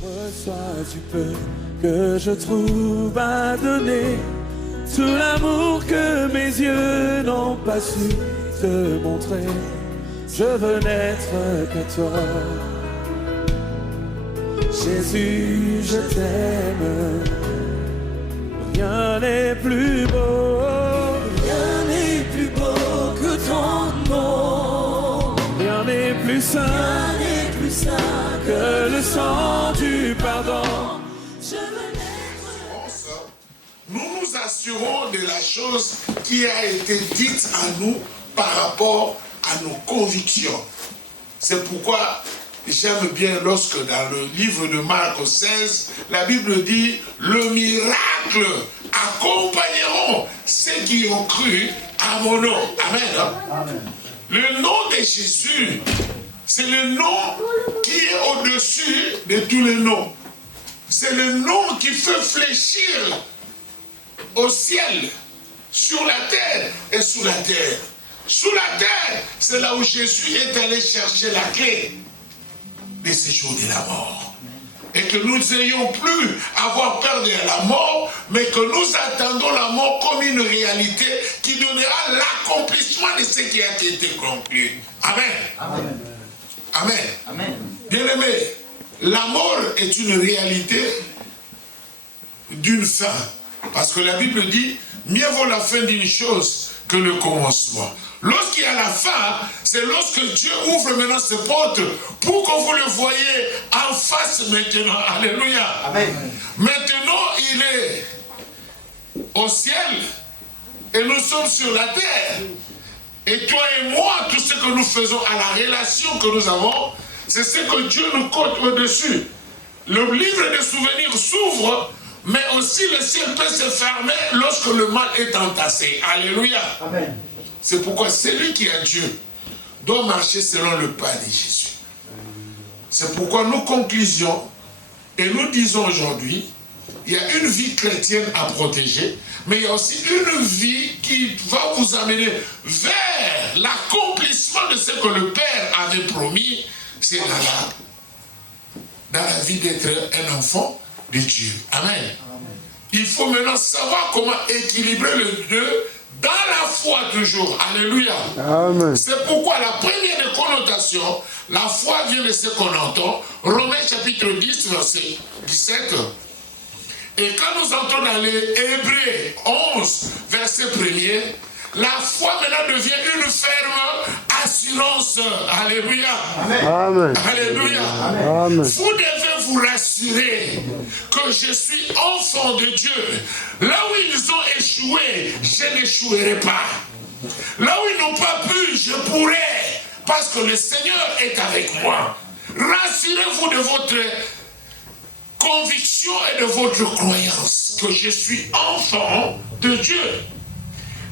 Reçois du peu que je trouve à donner, tout l'amour que mes yeux n'ont pas su te montrer. Je veux n'être que toi. Jésus, je t'aime. Rien n'est plus beau. Rien n'est plus beau que ton nom. Rien n'est plus saint. Rien n'est plus saint que le sang du pardon. Je veux naître. Nous nous assurons de la chose qui a été dite à nous par rapport à nos convictions. C'est pourquoi j'aime bien lorsque dans le livre de Marc 16, la Bible dit « Le miracle accompagneront ceux qui ont cru à mon nom. » Amen. Amen. Le nom de Jésus, c'est le nom qui est au-dessus de tous les noms. C'est le nom qui fait fléchir au ciel, sur la terre et sous la terre. Sous la terre, c'est là où Jésus est allé chercher la clé de séjour de la mort. Et que nous n'ayons plus avoir peur de la mort, mais que nous attendons la mort comme une réalité qui donnera l'accomplissement de ce qui a été conclu. Amen. Amen. Amen. Amen. Bien-aimé, la mort est une réalité d'une fin. Parce que la Bible dit, mieux vaut la fin d'une chose que le commencement. Lorsqu'il y a la fin, c'est lorsque Dieu ouvre maintenant ses portes pour que vous le voyez en face maintenant. Alléluia. Amen. Maintenant, il est au ciel et nous sommes sur la terre. Et toi et moi, tout ce que nous faisons à la relation que nous avons, c'est ce que Dieu nous compte au-dessus. Le livre des souvenirs s'ouvre, mais aussi le ciel peut se fermer lorsque le mal est entassé. Alléluia. Amen. C'est pourquoi celui qui a Dieu doit marcher selon le pas de Jésus. C'est pourquoi nous conclusions et nous disons aujourd'hui, il y a une vie chrétienne à protéger, mais il y a aussi une vie qui va vous amener vers l'accomplissement de ce que le Père avait promis, c'est dans la vie d'être un enfant de Dieu. Amen. Il faut maintenant savoir comment équilibrer le deux dans la foi toujours. Alléluia. Amen. C'est pourquoi la première des connotations, la foi vient de ce qu'on entend. Romains chapitre 10, verset 17. Et quand nous entrons dans les Hébreux 11, verset 1er, la foi maintenant devient une ferme assurance. Alléluia. Amen. Alléluia. Amen. Vous devez vous rassurer que je suis enfant de Dieu. Là où ils ont échoué, je n'échouerai pas. Là où ils n'ont pas pu, je pourrai. Parce que le Seigneur est avec moi. Rassurez-vous de votre conviction et de votre croyance que je suis enfant de Dieu.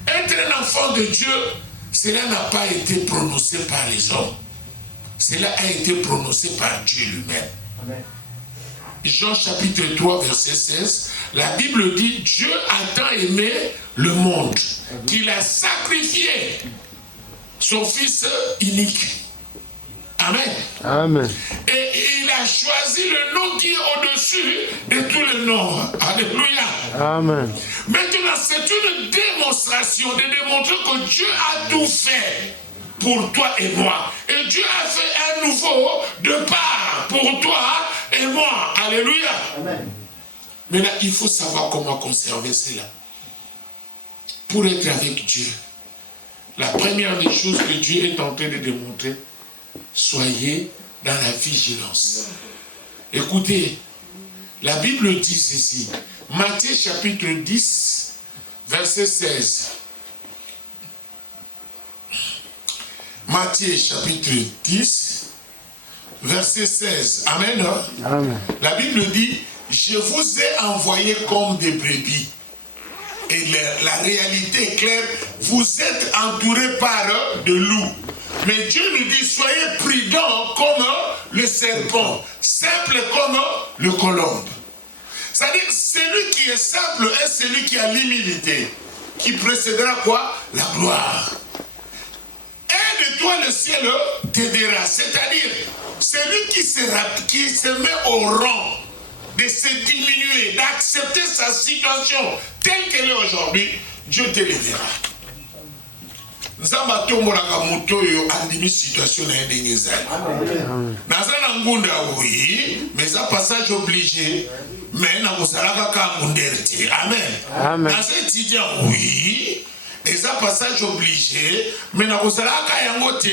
Être un enfant de Dieu, cela n'a pas été prononcé par les hommes. Cela a été prononcé par Dieu lui-même. Amen. Jean chapitre 3, verset 16, la Bible dit, Dieu a tant aimé le monde qu'il a sacrifié son Fils unique. Amen. Amen. Et il a choisi le nom qui est au-dessus de tous les noms. Alléluia. Amen. Maintenant, c'est une démonstration de démontrer que Dieu a tout fait pour toi et moi. Et Dieu a fait un nouveau départ pour toi et moi. Alléluia. Amen. Maintenant, il faut savoir comment conserver cela. Pour être avec Dieu, la première des choses que Dieu est en train de démontrer, soyez dans la vigilance. Écoutez, la Bible dit ceci. Matthieu chapitre 10, verset 16. Matthieu chapitre 10, verset 16. Amen. Amen. La Bible dit, je vous ai envoyé comme des brebis. Et la réalité est claire, vous êtes entourés par de loups. Mais Dieu nous dit, soyez prudents comme le serpent, simple comme le colombe. C'est-à-dire, celui qui est simple est celui qui a l'humilité, qui précédera quoi? La gloire. Et de toi, le ciel t'aidera. C'est-à-dire, celui qui se met au rang de se diminuer, d'accepter sa situation telle qu'elle est aujourd'hui, Dieu te le verra. Nzamba tombolaka moto yo andimi situation na ndenge ezali. Naza na ngunda oui, mais ça passage obligé, mais na kosalaka ka munderti. Amen. Naza étudiant oui, et ça passage obligé, mais na kosalaka yango te.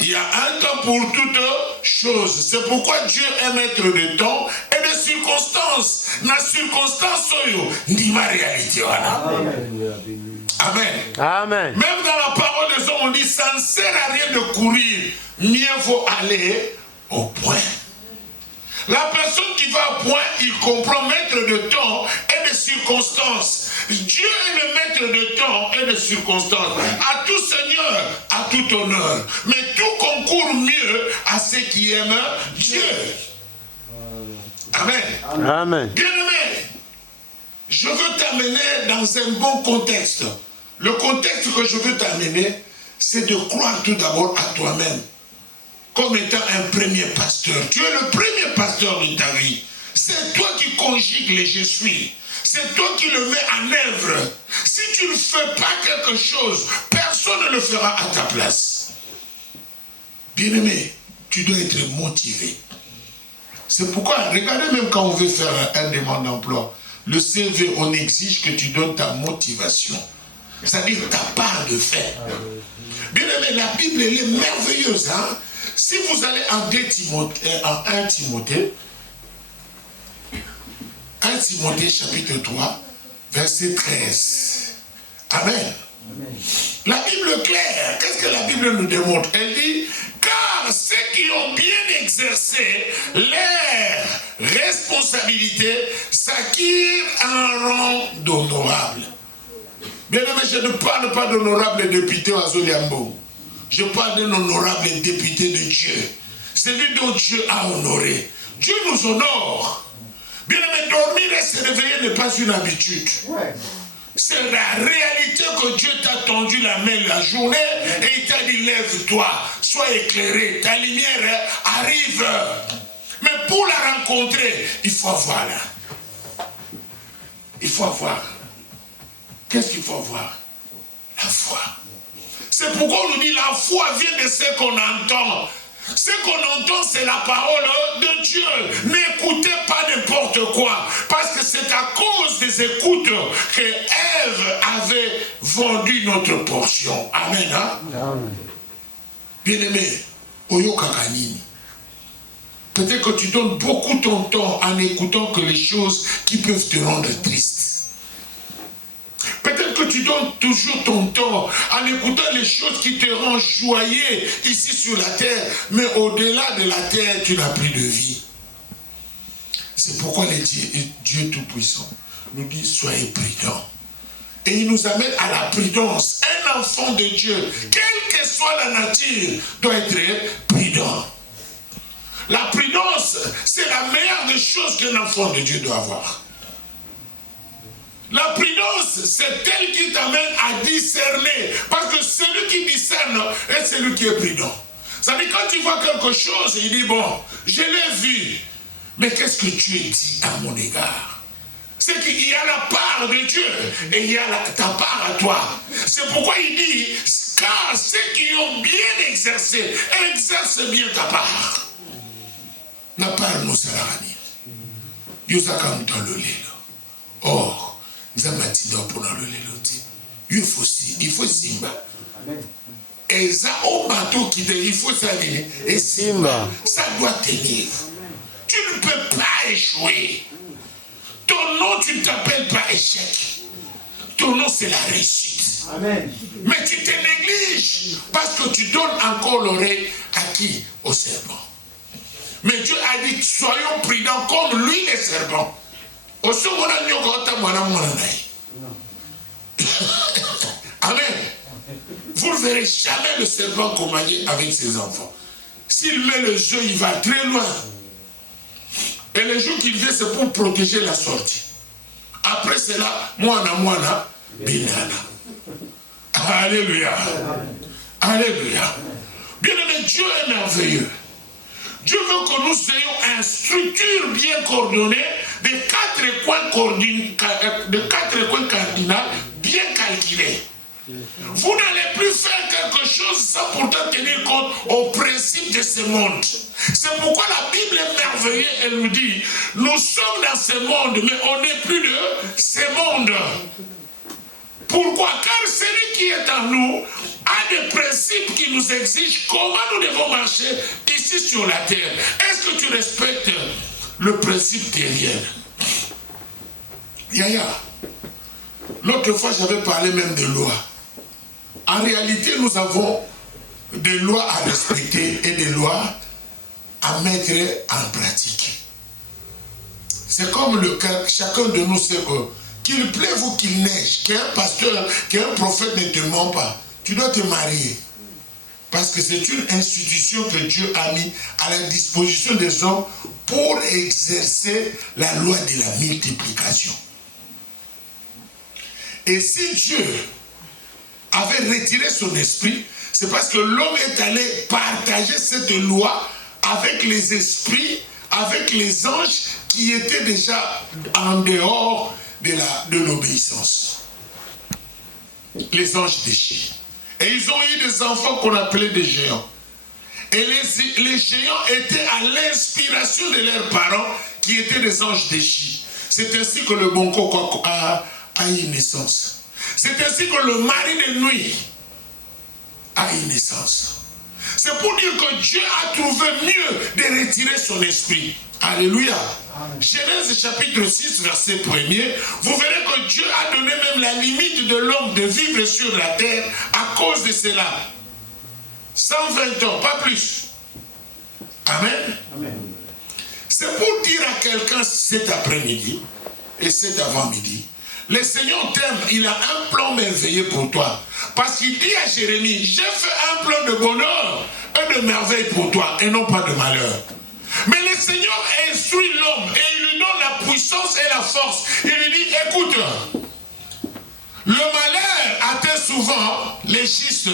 Il y a un temps pour toutes choses. C'est pourquoi Dieu est maître de temps et de circonstances. Na circonstance yo ndima réalité wana. Amen. Amen. Même dans la parole des hommes, on dit ça ne sert à rien de courir, mieux vaut aller au point. La personne qui va au point, il comprend maître de temps et de circonstances. Dieu est le maître de temps et de circonstances. À tout Seigneur, à tout honneur. Mais tout concourt mieux à ceux qui aiment Dieu. Amen. Amen. Bien-aimé, je veux t'amener dans un bon contexte. Le contexte que je veux t'amener, c'est de croire tout d'abord à toi-même. Comme étant un premier pasteur. Tu es le premier pasteur de ta vie. C'est toi qui conjugues les je suis. C'est toi qui le mets en œuvre. Si tu ne fais pas quelque chose, personne ne le fera à ta place. Bien-aimé, tu dois être motivé. C'est pourquoi, regardez même quand on veut faire un demande d'emploi, le CV, on exige que tu donnes ta motivation. C'est-à-dire ta part de fait. Bien-aimé, la Bible, elle est merveilleuse. Hein? Si vous allez en 1 Timothée chapitre 3, verset 13. Amen. La Bible est claire. Qu'est-ce que la Bible nous démontre? Elle dit, car ceux qui ont bien exercé leur responsabilité s'acquirent un rang d'honorable. Bien aimé, je ne parle pas d'honorable député à Zoliambo. Je parle d'un honorable député de Dieu. Celui dont Dieu a honoré. Dieu nous honore. Bien aimé, dormir et se réveiller n'est pas une habitude. C'est la réalité que Dieu t'a tendu la main la journée et il t'a dit lève-toi, sois éclairé, ta lumière arrive. Mais pour la rencontrer, il faut avoir là. Il faut avoir. Qu'est-ce qu'il faut avoir? La foi. C'est pourquoi on nous dit la foi vient de ce qu'on entend. Ce qu'on entend, c'est la parole de Dieu. N'écoutez pas n'importe quoi. Parce que c'est à cause des écoutes que Ève avait vendu notre portion. Amen. Hein? Amen. Bien-aimé, Oyo Kakanini. Peut-être que tu donnes beaucoup ton temps en écoutant que les choses qui peuvent te rendre triste. Peut-être que tu donnes toujours ton temps en écoutant les choses qui te rendent joyeux ici sur la terre, mais au-delà de la terre, tu n'as plus de vie. C'est pourquoi Dieu Tout-Puissant nous dit soyez prudents. Et il nous amène à la prudence. Un enfant de Dieu, quelle que soit la nature, doit être prudent. La prudence, c'est la meilleure des choses qu'un enfant de Dieu doit avoir. La prudence, c'est elle qui t'amène à discerner. Parce que celui qui discerne est celui qui est prudent. Ça veut dire quand tu vois quelque chose, il dit bon, je l'ai vu. Mais qu'est-ce que Dieu dit à mon égard? C'est qu'il y a la part de Dieu et il y a ta part à toi. C'est pourquoi il dit, car ceux qui ont bien exercé, exerce bien ta part. La part nous sera rani. Yosaka mutalolelo. Or, il faut simba. Et ça, au bateau qui te il faut s'aligner. Et simba, ça doit tenir. Tu ne peux pas échouer. Ton nom, tu ne t'appelles pas échec. Ton nom, c'est la réussite. Amen. Mais tu te négliges parce que tu donnes encore l'oreille à qui? Au serpent. Mais Dieu a dit, soyons prudents comme lui, les serpents. Amen. Vous ne verrez jamais le serpent commander avec ses enfants. S'il met le jeu, il va très loin. Et le jour qu'il vient, c'est pour protéger la sortie. Après cela, moana, binana. Alléluia. Alléluia. Bien aimé, Dieu est merveilleux. Dieu veut que nous ayons une structure bien coordonnée de 4 coins cardinaux bien calculés. Vous n'allez plus faire quelque chose sans pourtant tenir compte au principe de ce monde. C'est pourquoi la Bible est merveilleuse, elle nous dit, nous sommes dans ce monde, mais on n'est plus de ce monde. Pourquoi? Car celui qui est en nous a des principes qui nous exigent comment nous devons marcher ici sur la terre. Est-ce que tu respectes le principe terrien? Yaya, l'autre fois j'avais parlé même de loi. En réalité, nous avons des lois à respecter et des lois à mettre en pratique. C'est comme le cas, chacun de nous sait que qu'il pleuve ou qu'il neige, qu'un pasteur, qu'un prophète ne te ment pas, tu dois te marier. Parce que c'est une institution que Dieu a mis à la disposition des hommes pour exercer la loi de la multiplication. Et si Dieu avait retiré son esprit, c'est parce que l'homme est allé partager cette loi avec les esprits, avec les anges qui étaient déjà en dehors de l'obéissance. Les anges déchis. Et ils ont eu des enfants qu'on appelait des géants. Et les géants étaient à l'inspiration de leurs parents qui étaient des anges déchis. C'est ainsi que le Bonko a eu naissance. C'est ainsi que le mari de nuit a eu naissance. C'est pour dire que Dieu a trouvé mieux de retirer son esprit. Alléluia. Genèse chapitre 6, verset 1er, vous verrez que Dieu a donné même la limite de l'homme de vivre sur la terre à cause de cela. 120 ans, pas plus. Amen. Amen. C'est pour dire à quelqu'un cet après-midi et cet avant-midi, le Seigneur t'aime, il a un plan merveilleux pour toi. Parce qu'il dit à Jérémie, j'ai fait un plan de bonheur et de merveille pour toi et non pas de malheur. Mais le Seigneur instruit l'homme et il lui donne la puissance et la force. Il lui dit, écoute, le malheur atteint souvent les justes.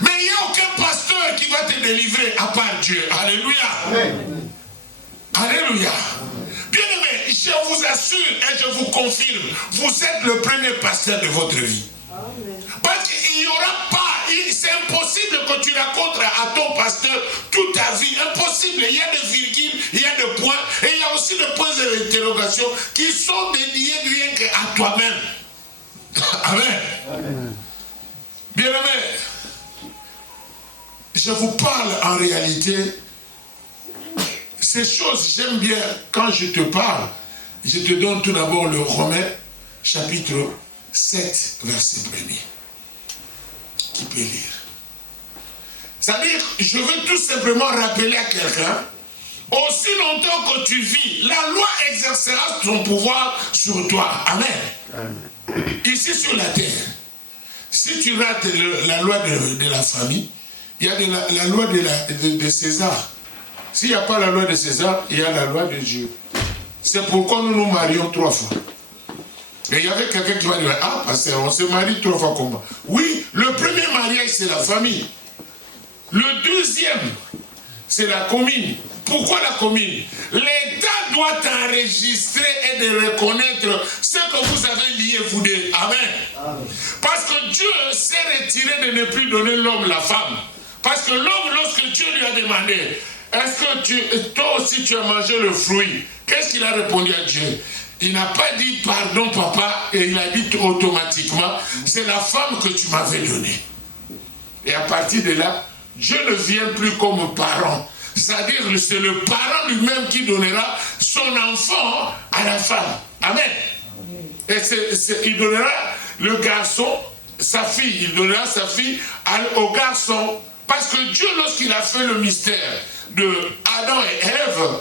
Mais il n'y a aucun pasteur qui va te délivrer à part Dieu. Alléluia. Amen. Alléluia. Bien-aimés, je vous assure et je vous confirme, vous êtes le premier pasteur de votre vie. Amen. Parce qu'il n'y aura pas, c'est impossible que tu racontes à ton pasteur toute ta vie. Impossible. Il y a des virgules, il y a des points, et il y a aussi des points d'interrogation qui sont dédiés rien qu'à toi-même. Amen. Amen. Bien-aimés, je vous parle en réalité. Ces choses, j'aime bien, quand je te parle, je te donne tout d'abord le Romains, chapitre 7, verset 1er. Qui peut lire? C'est-à-dire, je veux tout simplement rappeler à quelqu'un, aussi longtemps que tu vis, la loi exercera son pouvoir sur toi. Amen. Amen. Ici sur la terre, si tu rates la loi de la famille, il y a la loi de César. S'il n'y a pas la loi de César, il y a la loi de Dieu. C'est pourquoi nous nous marions 3 fois. Et il y avait quelqu'un qui va dire, ah, pasteur, on se marie 3 fois comment? Oui, le premier mariage, c'est la famille. Le deuxième, c'est la commune. Pourquoi la commune? L'État doit enregistrer et de reconnaître ce que vous avez lié, vous deux. Amen. Amen. Parce que Dieu s'est retiré de ne plus donner l'homme la femme. Parce que l'homme, lorsque Dieu lui a demandé, est-ce que toi aussi tu as mangé le fruit? Qu'est-ce qu'il a répondu à Dieu? Il n'a pas dit pardon papa, et il a dit automatiquement, c'est la femme que tu m'avais donnée. Et à partir de là, Dieu ne vient plus comme parent. C'est-à-dire que c'est le parent lui-même qui donnera son enfant à la femme. Amen. Et il donnera le garçon, sa fille, il donnera sa fille au garçon. Parce que Dieu, lorsqu'il a fait le mystère de Adam et Ève,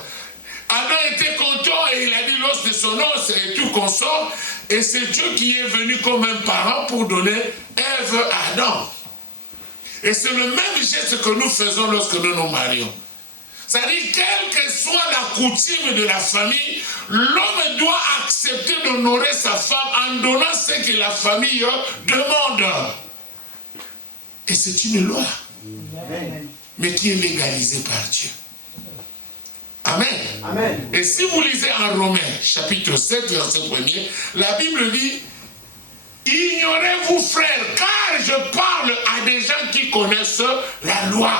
Adam était content et il a dit l'os de son os et tout consort. Et c'est Dieu qui est venu comme un parent pour donner Ève à Adam. Et c'est le même geste que nous faisons lorsque nous nous marions. C'est-à-dire, quelle que soit la coutume de la famille, l'homme doit accepter d'honorer sa femme en donnant ce que la famille demande. Et c'est une loi, mais qui est légalisée par Dieu. Amen. Amen. Et si vous lisez en Romains, chapitre 7, verset 1er, la Bible dit, ignorez-vous, frères, car je parle à des gens qui connaissent la loi.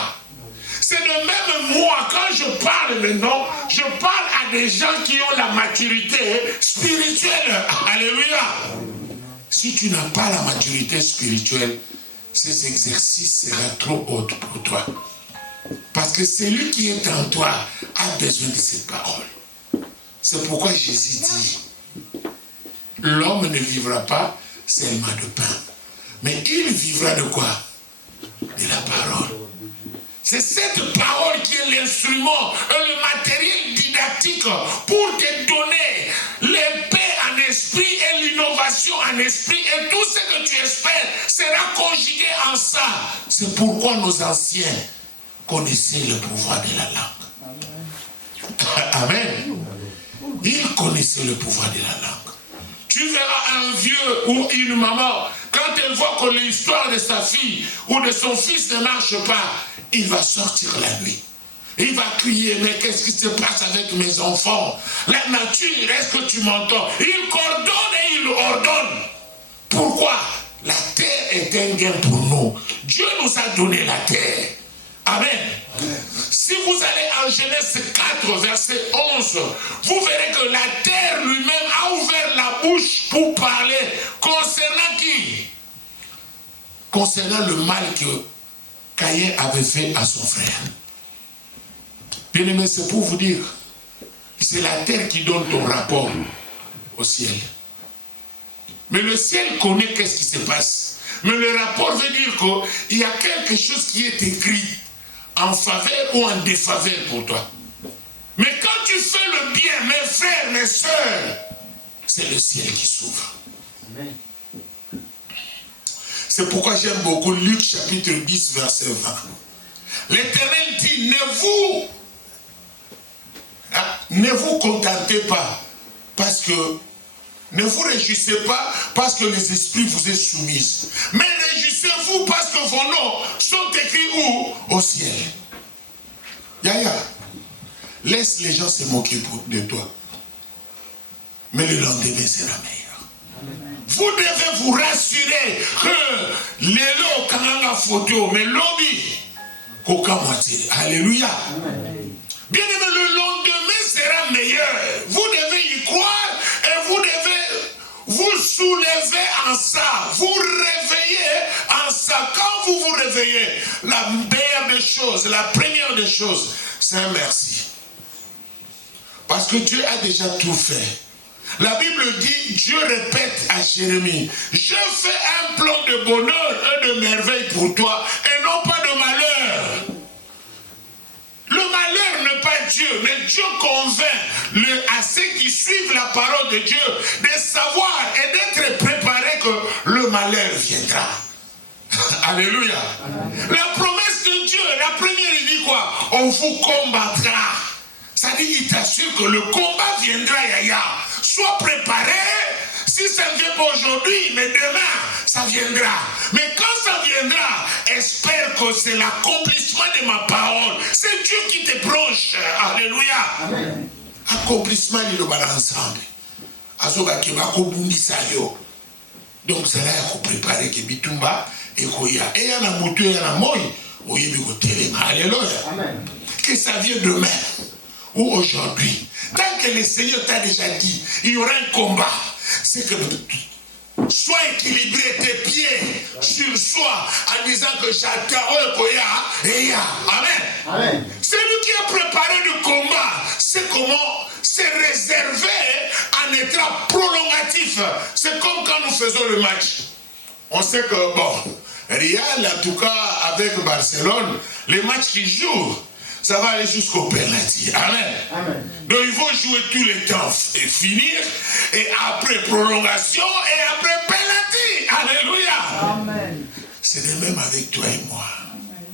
C'est de même moi, quand je parle maintenant, je parle à des gens qui ont la maturité spirituelle. Alléluia. Si tu n'as pas la maturité spirituelle, ces exercices seront trop hauts pour toi. Parce que celui qui est en toi a besoin de cette parole. C'est pourquoi Jésus dit, l'homme ne vivra pas seulement de pain, mais il vivra de quoi? De la parole. C'est cette parole qui est l'instrument et le matériel didactique pour te donner l'épée en esprit et l'innovation en esprit, et tout ce que tu espères sera conjugué en ça. C'est pourquoi nos anciens connaissaient le pouvoir de la langue. Amen. Ils connaissaient le pouvoir de la langue. Tu verras un vieux ou une maman, quand elle voit que l'histoire de sa fille ou de son fils ne marche pas, il va sortir la nuit. Il va crier, mais qu'est-ce qui se passe avec mes enfants? La nature, est-ce que tu m'entends? Il coordonne et il ordonne. Pourquoi? La terre est un gain pour nous. Dieu nous a donné la terre. Amen. Si vous allez en Genèse 4, verset 11, vous verrez que la terre lui-même a ouvert la bouche pour parler concernant qui? Concernant le mal que Caïn avait fait à son frère. Bien aimé, c'est pour vous dire, c'est la terre qui donne ton rapport au ciel. Mais le ciel connaît qu'est-ce qui se passe. Mais le rapport veut dire qu'il y a quelque chose qui est écrit en faveur ou en défaveur pour toi. Mais quand tu fais le bien, mes frères, mes sœurs, c'est le ciel qui s'ouvre. C'est pourquoi j'aime beaucoup Luc chapitre 10, verset 20. L'Éternel dit, ne vous contentez pas, parce que ne vous réjouissez pas parce que les esprits vous est soumis. Mais réjouissez-vous parce que vos noms sont écrits où? Au ciel. Yaya, laisse les gens se moquer de toi. Mais le lendemain sera meilleur. Vous devez vous rassurer que l'élo kananga photo, mais lobby, koka moitié. Alléluia. Bien aimé, le lendemain sera meilleur. Vous devez y croire et vous devez vous soulever en ça. Vous réveiller en ça. Quand vous vous réveillez, la meilleure des choses, la première des choses, c'est un merci. Parce que Dieu a déjà tout fait. La Bible dit, Dieu répète à Jérémie, je fais un plan de bonheur et de merveille pour toi et non pas de malheur. Le malheur n'est pas Dieu, mais Dieu convainc à ceux qui suivent la parole de Dieu de savoir et d'être préparés que le malheur viendra. Alléluia. La promesse de Dieu, la première, il dit quoi? On vous combattra. Ça dit, il t'assure que le combat viendra, Yaya. Sois préparé. Si ça ne vient pas aujourd'hui, mais demain, ça viendra. Mais quand ça viendra, espère que c'est l'accomplissement de ma parole. C'est Dieu qui te branche. Alléluia. Amen. Accomplissement, il le balance ensemble. Donc, ça là, il préparer que Bitumba et Koya. Et il y a un mouton, il y a un moy. Alléluia. Amen. Que ça vienne demain ou aujourd'hui. Tant que le Seigneur t'a déjà dit, il y aura un combat. C'est que sois équilibré tes pieds sur soi en disant que j'attends Amen. Amen. Celui qui a préparé le combat, c'est comment se réserver en état prolongatif. C'est comme quand nous faisons le match. On sait que, bon, Real, en tout cas avec Barcelone, les matchs qui jouent, ça va aller jusqu'au penalty. Amen. Amen. Donc ils vont jouer tous les temps et finir. Et après prolongation et après penalty. Alléluia. Amen. C'est de même avec toi et moi. Amen.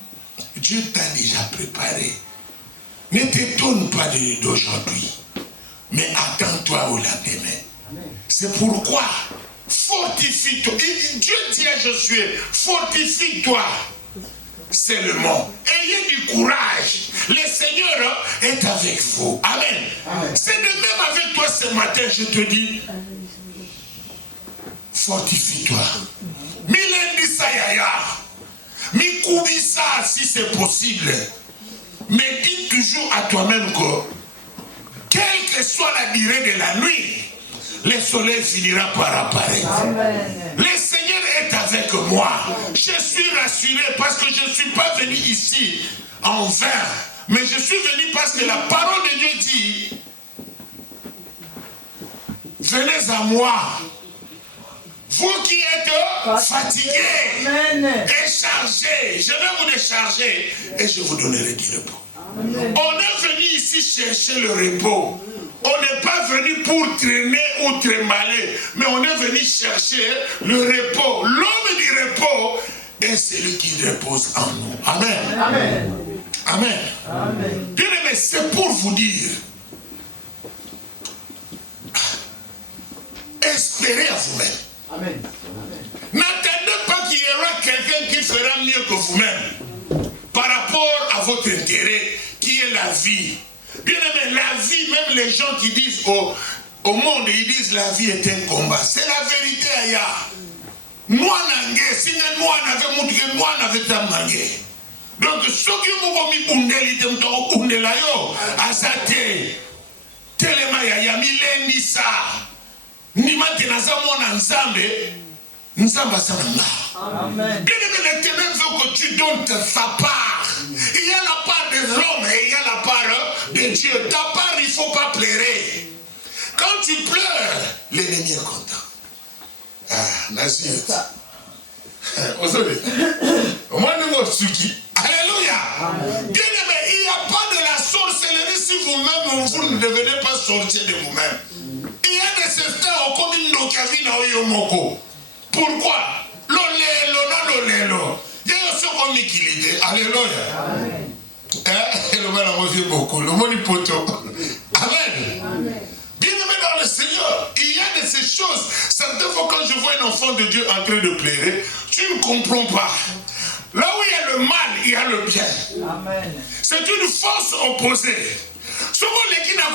Dieu t'a déjà préparé. Ne t'étonne pas d'aujourd'hui. Mais attends-toi au lendemain. C'est pourquoi fortifie-toi. Dieu dit à Josué, fortifie-toi. C'est le mot. Ayez du courage. Le Seigneur est avec vous. Amen. C'est de même avec toi ce matin, je te dis, fortifie-toi. Milendisa yaya. Mikubisa si c'est possible. Mais dis toujours à toi-même que, quelle que soit la durée de la nuit, le soleil finira par apparaître. Amen. Le Seigneur est avec moi. Je suis rassuré parce que je ne suis pas venu ici en vain. Mais je suis venu parce que la parole de Dieu dit, venez à moi, vous qui êtes fatigués et chargés. Je vais vous décharger et je vous donnerai du repos. Amen. On est venu ici chercher le repos. On n'est pas venu pour traîner ou trémaler, mais on est venu chercher le repos. L'homme du repos est celui qui repose en nous. Amen. Amen. Amen. Amen. Bien aimé, c'est pour vous dire, espérez à vous-même. Amen. N'attendez pas qu'il y aura quelqu'un qui fera mieux que vous-même par rapport à votre intérêt qui est la vie. Bien aimé, la vie, même les gens qui disent au monde, ils disent la vie est un combat. C'est la vérité, Aya. Moi, si moi n'avais montré, moi n'avais pas mangé. Donc, ce qui m'ont mis bundeli, bundela yo, asate, telema ya milendi sa, ni maintenant ça mon ensemble, nous sommes ensemble. Amen. Bien aimé, les ténèbres veut que tu donnes ta part. Il y a la part de l'homme et il y a la part de Dieu. Ta part, il ne faut pas pleurer. Quand tu pleures, l'ennemi est content. Ah, merci. Alléluia. Bien aimé, il n'y a pas de la sorcellerie si vous-même, vous ne devenez pas sorcier de vous-même. Il y a des certains comme une docavine au Yomoko. Pourquoi? L'olelo, non l'olelo. Il y a aussi comme Mikilide. Alléluia. Amen. Le mal en revient beaucoup. Le mot du poteau. Amen. Bien aimé dans le Seigneur, il y a de ces choses. Certaines fois quand je vois un enfant de Dieu en train de pleurer, tu ne comprends pas. Là où il y a le mal, il y a le bien. Amen. C'est une force opposée. Ce qui n'a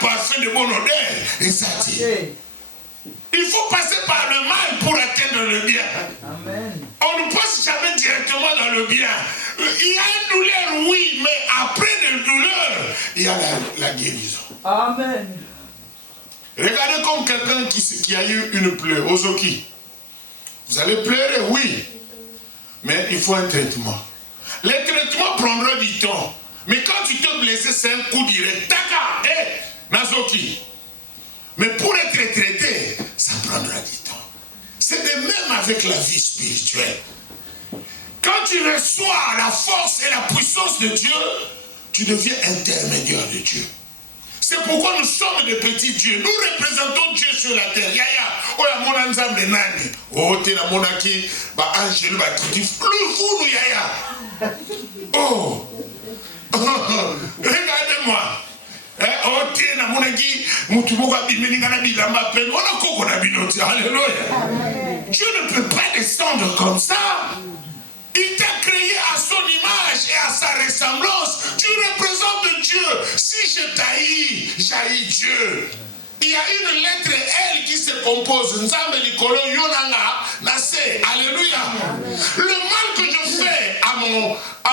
parfum de bonne odeur, et ça dit. Il faut passer par le mal pour atteindre le bien. Amen. On ne passe jamais directement dans le bien. Il y a une douleur, oui, mais après la douleur, il y a la guérison. Amen. Regardez comme quelqu'un qui a eu une pleure, Ozoki. Vous allez pleurer, oui, mais il faut un traitement. Le traitement prendra du temps. Mais quand tu te blesses, c'est un coup direct. Taka, Nazoki. Mais pour être traité, ça prendra du temps. C'est de même avec la vie spirituelle. Quand tu reçois la force et la puissance de Dieu, tu deviens intermédiaire de Dieu. C'est pourquoi nous sommes des petits dieux. Nous représentons Dieu sur la terre. Yaya, oya mona nzambe nani. Oh, te na monaki, ba angelu ba kiti. Flou yaya. Oh. Regardez-moi. Alléluia. Dieu ne peut pas descendre comme ça. Il t'a créé à son image et à sa ressemblance. Tu représentes Dieu. Si je t'haïs, j'haïs Dieu. Il y a une lettre L qui se compose. Alléluia. Le mal que je fais à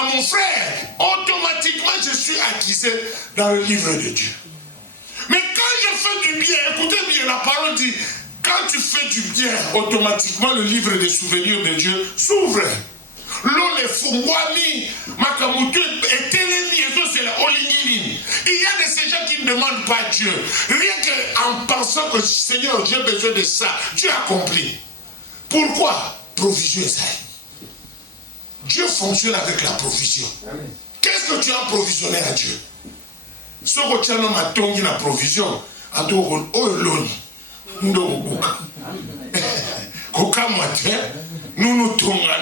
mon frère, automatiquement je suis accusé dans le livre de Dieu. Mais quand je fais du bien, écoutez bien, la parole dit, quand tu fais du bien, automatiquement le livre des souvenirs de Dieu s'ouvre. Il y a de ces gens qui ne demandent pas Dieu. Rien qu'en pensant que Seigneur, j'ai besoin de ça, Dieu a compris. Pourquoi? Provision ça. Dieu fonctionne avec la provision. Qu'est-ce que tu as provisionné à Dieu? Ce que tu as dans la provision, à tout nous tongons,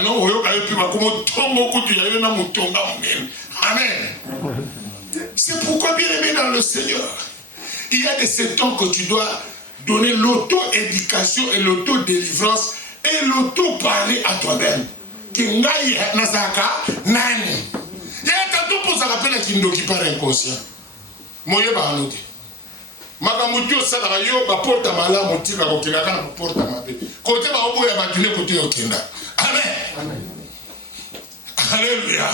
amen. C'est pourquoi, bien aimé dans le Seigneur, il y a de ces temps que tu dois donner l'auto-éducation et l'auto-délivrance et l'auto-parler à toi-même. Kingai Nasaka, Nani. Il y a un temps pour ça rappelle qu'il ne pas inconscient. Moye ba anote. Makamuti o sala yo ba porta mala moti ka kokina kana porta mabe. Côté ba obo ya ba dine côté okenda. Amen. Alléluia.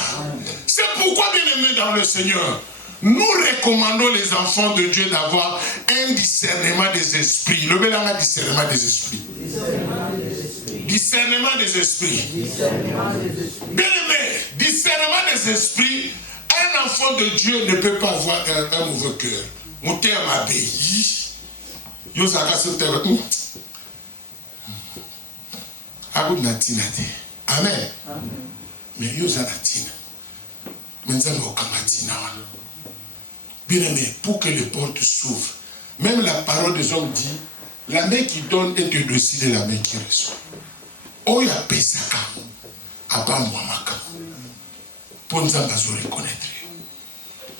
C'est pourquoi, bien-aimés dans le Seigneur, nous recommandons les enfants de Dieu d'avoir un discernement des esprits. Le bel discernement des esprits. Discernement des esprits. Bien-aimés, discernement des esprits. Un enfant de Dieu ne peut pas avoir un mauvais cœur. Mon terme abéi. Amen. Mais bien aimé, pour que les portes s'ouvrent, même la parole des hommes dit, la main qui donne est au-dessus de la main qui reçoit. Oya pesaka, abamwamaka. Pour nous reconnaître.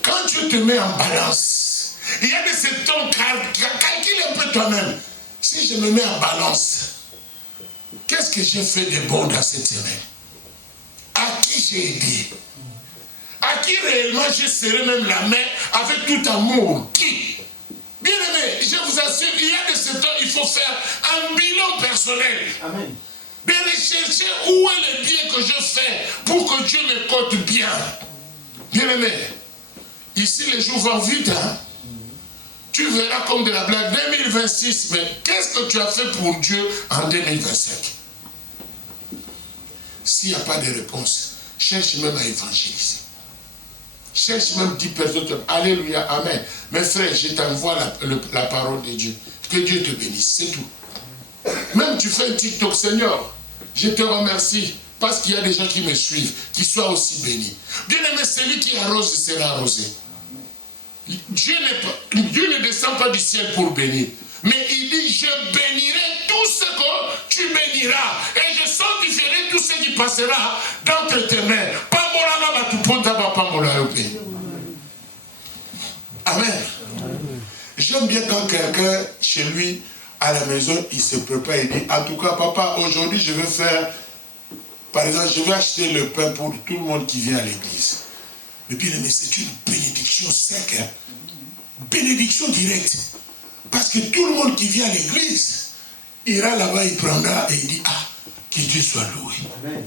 Quand Dieu te met en balance, il y a de ces temps, calcule un peu toi-même. Si je me mets en balance, qu'est-ce que j'ai fait de bon dans cette semaine? À qui j'ai aidé? À qui réellement j'ai serré même la main avec tout amour? Qui? Bien aimé, je vous assure, il y a de ce temps, il faut faire un bilan personnel. Amen. De rechercher où est le bien que je fais pour que Dieu me compte bien. Bien aimé, ici les jours vont vite, hein? Tu verras comme de la blague 2026, mais qu'est-ce que tu as fait pour Dieu en 2025? S'il n'y a pas de réponse, cherche même à évangéliser. Cherche même 10 personnes. Alléluia, amen. Mes frères, je t'envoie la parole de Dieu. Que Dieu te bénisse, c'est tout. Même tu fais un TikTok, Seigneur, je te remercie parce qu'il y a des gens qui me suivent, qui soient aussi bénis. Bien aimé, celui qui arrose sera arrosé. Dieu ne descend pas du ciel pour bénir. Mais il dit, je bénirai tout ce que tu béniras. Et je sanctifierai tout ce qui passera d'entre tes mains. Amen. J'aime bien quand quelqu'un, chez lui, à la maison, il se prépare et dit, en tout cas, papa, aujourd'hui, je vais faire, par exemple, je vais acheter le pain pour tout le monde qui vient à l'église. Mais bien aimé, c'est une bénédiction sec, hein? Bénédiction directe. Parce que tout le monde qui vient à l'église, ira là-bas, il prendra et il dit, ah, que Dieu soit loué. Amen.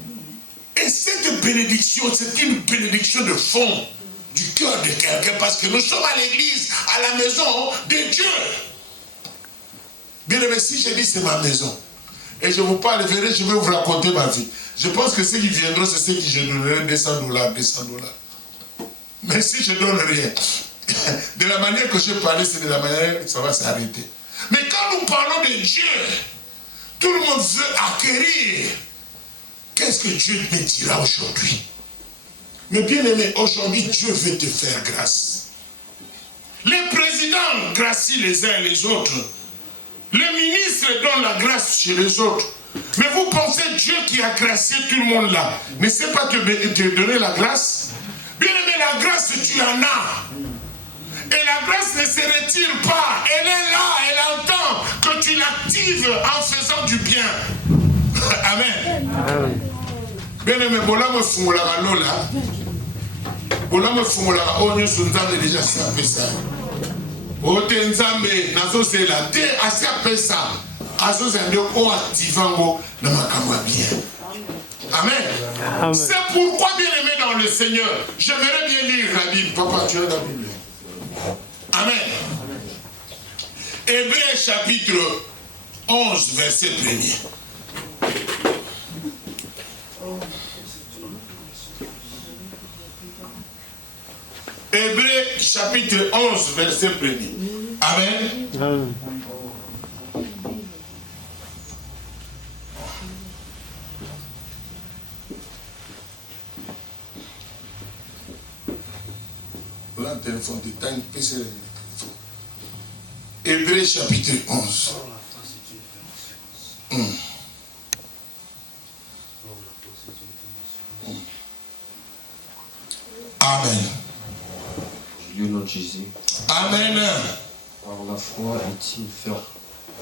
Et cette bénédiction, c'est une bénédiction de fond du cœur de quelqu'un, parce que nous sommes à l'église, à la maison de Dieu. Bien aimé, si je dis c'est ma maison, et je vous parle, verrez, je vais vous raconter ma vie. Je pense que ceux qui viendront, c'est ceux qui je donnerai $200, $200. Mais si je ne donne rien, de la manière que je parlais, c'est de la manière que ça va s'arrêter. Mais quand nous parlons de Dieu, tout le monde veut acquérir. Qu'est-ce que Dieu me dira aujourd'hui? Mais bien aimé, aujourd'hui, Dieu veut te faire grâce. Les présidents gracient les uns et les autres. Les ministres donnent la grâce chez les autres. Mais vous pensez Dieu qui a gracié tout le monde là ne sait pas te donner la grâce? Bien aimé, la grâce, tu en as. Et la grâce ne se retire pas. Elle est là, elle entend que tu l'actives en faisant du bien. Amen. Bien aimé, voilà me fungolaka lola. Voilà me fungolaka onyo sunzame déjà si appelé ça. Ote nzambe nazo c'est la te asi appelé ça. Azo c'est o activango na makamwa bien. Amen. Amen. C'est pourquoi, bien aimé dans le Seigneur, j'aimerais bien lire la Bible. Papa, tu as la Bible. Amen. Hébreux chapitre 11, verset 1er. Hébreux chapitre 11, verset 1er. Amen. Amen. Téléphone de temps, Hébreux chapitre 11. Amen. Je lis au nom de Jésus. Amen. Par la foi est une ferme.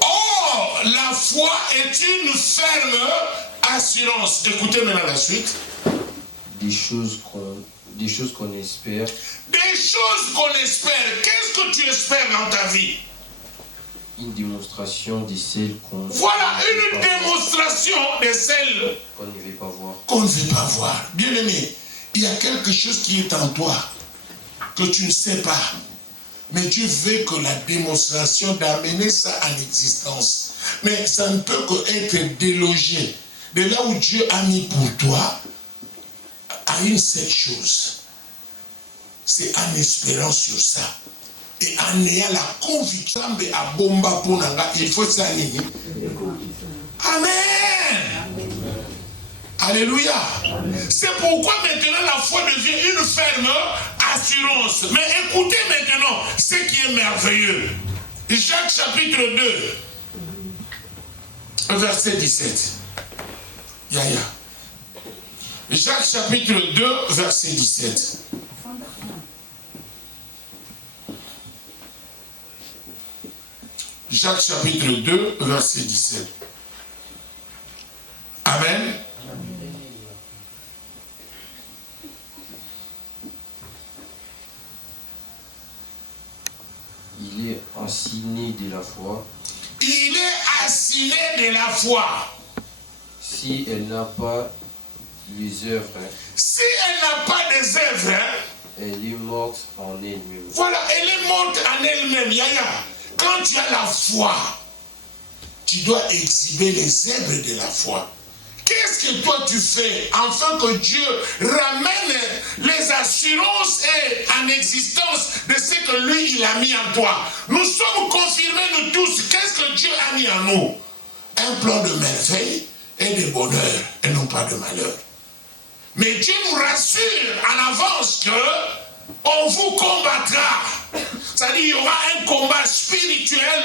Oh, la foi est une ferme assurance. Écoutez maintenant la suite. Des choses qu'on espère. Des choses qu'on espère. Qu'est-ce que tu espères dans ta vie? Une démonstration de celles qu'on... Voilà, une démonstration de celles qu'on ne veut pas voir. Qu'on ne veut pas voir. Bien aimé, il y a quelque chose qui est en toi que tu ne sais pas. Mais Dieu veut que la démonstration d'amener ça en existence. Mais ça ne peut qu'être délogé de là où Dieu a mis pour toi à une seule chose. C'est en espérant sur ça. Et en ayant la conviction de Abomba Ponanga, il faut s'aligner. Amen. Alléluia. C'est pourquoi maintenant la foi devient une ferme assurance. Mais écoutez maintenant ce qui est merveilleux. Jacques chapitre 2, verset 17. Yaya. Jacques chapitre 2, verset 17. Jacques chapitre 2, verset 17. Amen. Il est assigné de la foi. Il est assigné de la foi. Si elle n'a pas les œuvres. Si elle n'a pas des œuvres. Elle est morte en elle-même. Voilà, elle est morte en elle-même. Yaya, quand tu as la foi, tu dois exhiber les œuvres de la foi. Qu'est-ce que toi tu fais afin que Dieu ramène les assurances et en existence de ce que lui il a mis en toi? Nous sommes confirmés nous tous. Qu'est-ce que Dieu a mis en nous? Un plan de merveille et de bonheur et non pas de malheur. Mais Dieu nous rassure en avance que on vous combattra. C'est-à-dire il y aura un combat spirituel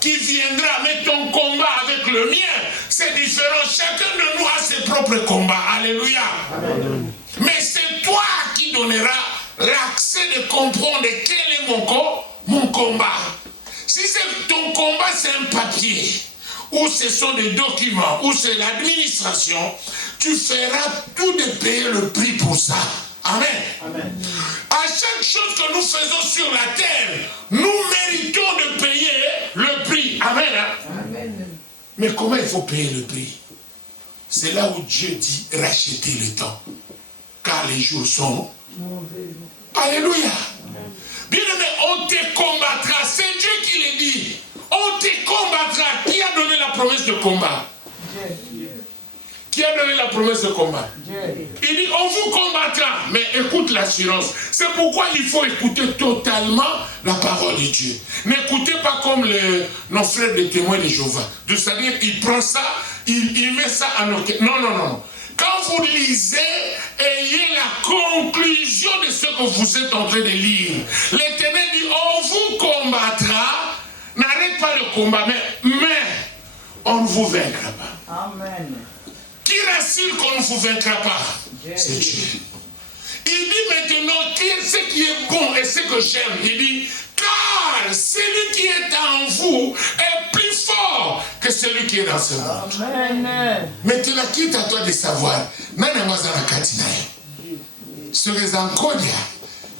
qui viendra, mais ton combat avec le mien, c'est différent. Chacun de nous a ses propres combats. Alléluia. Amen. Mais c'est toi qui donneras l'accès de comprendre quel est mon combat. Si c'est ton combat, c'est un papier, ou ce sont des documents, ou c'est l'administration, tu feras tout de payer le prix pour ça. Amen. Amen. À chaque chose que nous faisons sur la terre, nous méritons de payer le prix. Amen. Amen. Mais comment il faut payer le prix? C'est là où Dieu dit racheter le temps. Car les jours sont mauvais. Alléluia. Bien aimé, on te combattra. C'est Dieu qui le dit. On te combattra. Qui a donné la promesse de combat? Qui a donné la promesse de combat? Il dit, on vous combattra. Mais écoute l'assurance. C'est pourquoi il faut écouter totalement la parole de Dieu. N'écoutez pas comme nos frères des témoins de Jéhovah. C'est-à-dire, il prend ça, il met ça en orchestre. Non, non, non. Quand vous lisez, ayez la conclusion de ce que vous êtes en train de lire. L'Éternel dit, on vous combattra. N'arrête pas le combat, mais on ne vous vaincra pas. Amen. Qui rassure qu'on ne vous vaincra pas? C'est Dieu. Il dit maintenant, ce qui est bon et ce que j'aime, il dit, car celui qui est en vous est plus fort que celui qui est dans ce monde. Amen. Maintenant, qui est à toi de savoir? Sur les encodia,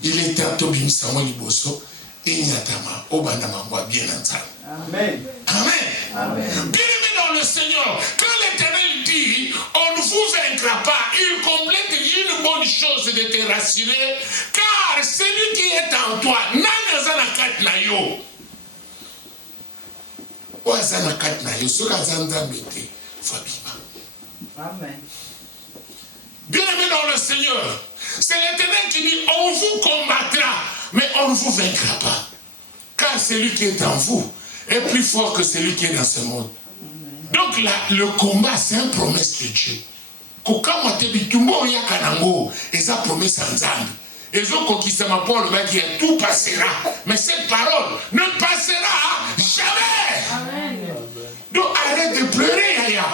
il est un tobim Samuel Liboso, et Nyatama, Obandama, bien ensemble. Amen. Amen. Amen. Bien aimé dans le Seigneur, quand l'Éternel dit, on ne vous vaincra pas, il complète une bonne chose de te rassurer, car celui qui est en toi, Nanazanakat Nayo. Oazanakat Nayo, ce qu'Azandamete, Fabima. Amen. Bien aimé dans le Seigneur, c'est l'Éternel qui dit, on vous combattra, mais on ne vous vaincra pas. Car celui qui est en vous est plus fort que celui qui est dans ce monde. Donc là, le combat, c'est une promesse de Dieu. Et sa promesse en Zambie. Et ont conquisté ma parole, tout passera. Mais cette parole ne passera jamais. Amen. Donc arrête de pleurer, Yaya.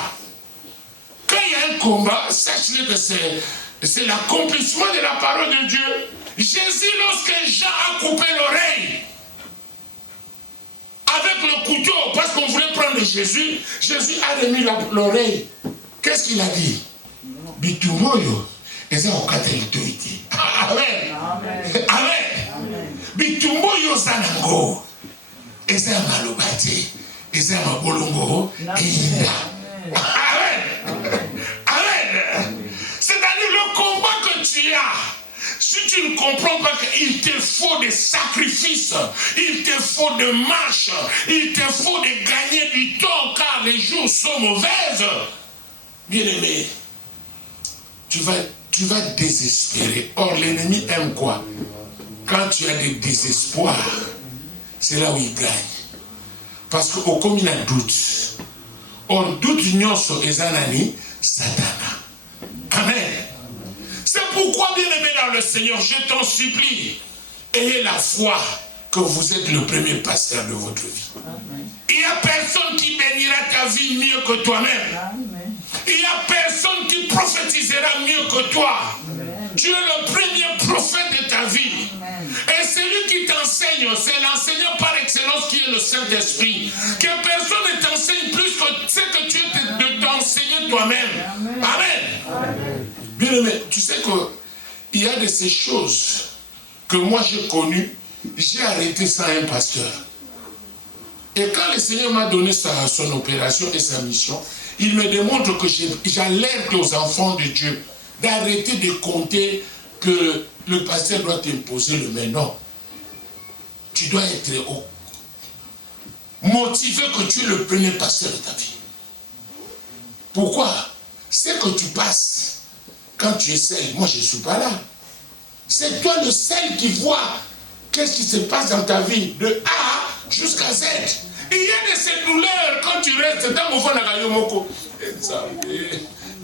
Quand il y a un combat, sachez que c'est l'accomplissement de la parole de Dieu. Jésus, lorsque Jean a coupé l'oreille avec le couteau, parce qu'on voulait prendre Jésus, Jésus a remis l'oreille que Qu'est-ce qu'il a dit? Bitumboyo, eza okata litoiti. Amen. Amen. Bitumboyo zanango, eza malobate, eza mabolongo, inda. Amen. Amen. C'est-à-dire le combat que tu as. Si tu ne comprends pas qu'il te faut des sacrifices, il te faut des marches, il te faut de gagner du temps car les jours sont mauvaises, bien-aimé, tu vas désespérer. Or, l'ennemi aime quoi? Quand tu as des désespoirs, c'est là où il gagne. Parce qu'au comme il a doute. Or, doute nyonso ezanani Satana. Amen. C'est pourquoi, bien-aimé dans le Seigneur, je t'en supplie, ayez la foi que vous êtes le premier pasteur de votre vie. Amen. Il n'y a personne qui bénira ta vie mieux que toi-même. Amen. Il n'y a personne qui prophétisera mieux que toi. Amen. Tu es le premier prophète de ta vie. Amen. Et celui qui t'enseigne, c'est l'enseignant par excellence qui est le Saint-Esprit. Que personne ne t'enseigne plus que ce que tu es de t'enseigner toi-même. Amen. Amen. Amen. Bien aimé, tu sais qu'il y a de ces choses que moi j'ai connues, j'ai arrêté ça à un pasteur. Et quand le Seigneur m'a donné son opération et sa mission, il me démontre que j'alerte aux enfants de Dieu d'arrêter de compter que le pasteur doit t'imposer le mais non. Tu dois être motivé que tu es le premier pasteur de ta vie. Pourquoi? C'est que tu passes. Quand tu es seul, moi je ne suis pas là. C'est toi le seul qui vois qu'est-ce qui se passe dans ta vie, de A jusqu'à Z. Il y a de ces douleurs quand tu restes dans mon fond de Moko.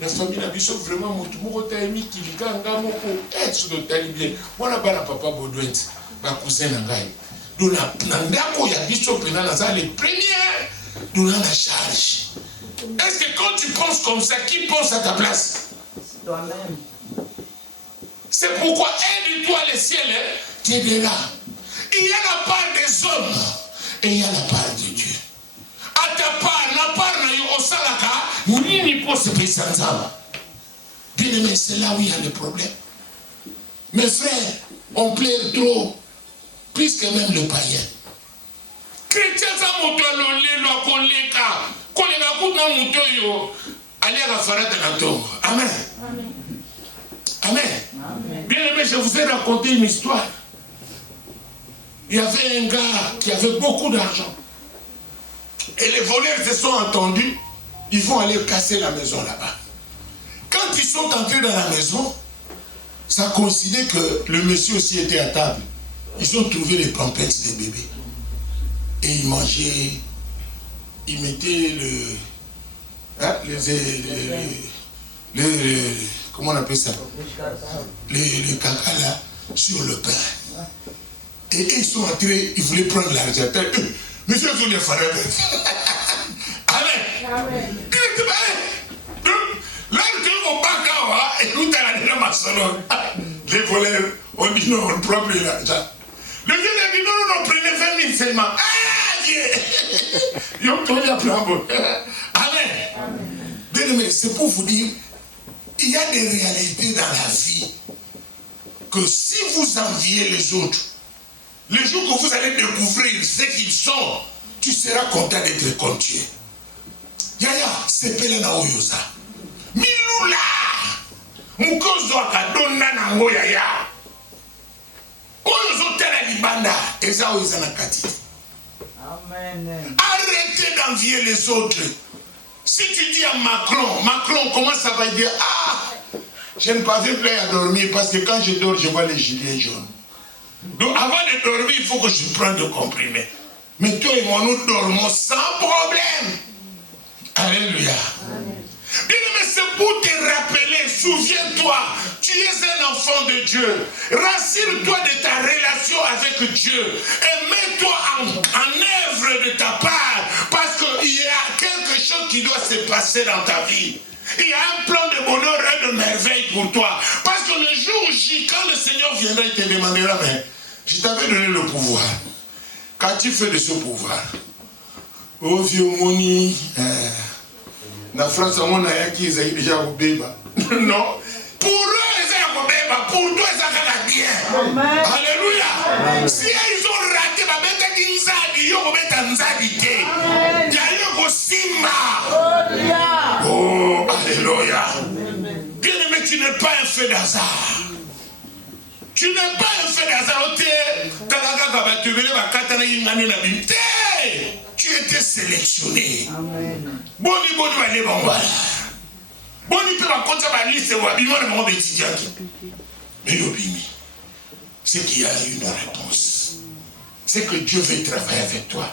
La famille n'a pas vraiment mon taimi qui ganga moko être de talibé. Moi là-bas, papa Baudouin, ma cousin Nangaï. Nous n'avons pas biso pénal, les premiers, nous avons la charge. Est-ce que quand tu penses comme ça, qui pense à ta place? Toi-même. C'est pourquoi aide-toi le ciel t'aidera. Il y a la part des hommes et il y a la part de Dieu. À ta part, la part au salaka, ni pour se payer sans âme. Bien aimé, c'est là où il y a le problème. Mes frères, on plaît trop, plus que même le païen. Chrétien, ça monte Amen. Amen. Bien aimé, je vous ai raconté une histoire. Il y avait un gars qui avait beaucoup d'argent. Et les voleurs se sont entendus. Ils vont aller casser la maison là-bas. Quand ils sont entrés dans la maison, ça coïncidait que le monsieur aussi était à table. Ils ont trouvé les pampettes des bébés. Et ils mangeaient. Ils mettaient comment on appelle ça? Le caca là, sur le pain. Et ils sont entrés, ils voulaient prendre l'argent. Monsieur, vous les farez. Amen. Les voleurs ont dit non, on ne prend plus l'argent. Le Dieu a dit non, prenez 20 000 seulement. Amen. Bien aimé, c'est pour vous dire, il y a des réalités dans la vie que si vous enviez les autres, le jour que vous allez découvrir ce qu'ils sont, tu seras content d'être comme tu es. Yaya, c'est Pelena Oyosa. Milula! Mukozo akadonna nango yaya. Oyozo tela libanda. Eza oyoza na kati. Amen. Arrêtez d'envier les autres. Si tu dis à Macron, comment ça va dire? Ah, je ne parviens plus à dormir parce que quand je dors, je vois les gilets jaunes. Donc avant de dormir, il faut que je prenne des comprimés. Mais toi et moi, nous dormons sans problème. Alléluia. Bien aimé, c'est pour te rappeler, souviens-toi, tu es un enfant de Dieu. Rassure-toi de ta relation avec Dieu et mets-toi en œuvre de ta part parce qu'il y a quelque chose qui doit se passer dans ta vie. Il y a un plan de bonheur et de merveille pour toi. Parce que le jour J, quand le Seigneur viendra, il te demandera, mais je t'avais donné le pouvoir. Qu'as-tu fait de ce pouvoir? Oh vieux Moni, Na France, on a un qui est déjà au bébé. Non. Pour eux, ils ont un bébé. Pour toi, ils ont bien. Amen. Alléluia. Si ils ont raté, ils vont mettre une zadi. Ils vont mettre un zadi. Il y a eu un simba. Oh, alléluia. Bien aimé, tu n'es pas un fait d'hasard. Tu n'es pas un fait d'hasard. Tu étais sélectionné. Boni boni va bon. Boni peut raconter ma liste ou habillement de mon étudiant. Mais l'obimi, c'est qu'il y a une réponse. C'est que Dieu veut travailler avec toi.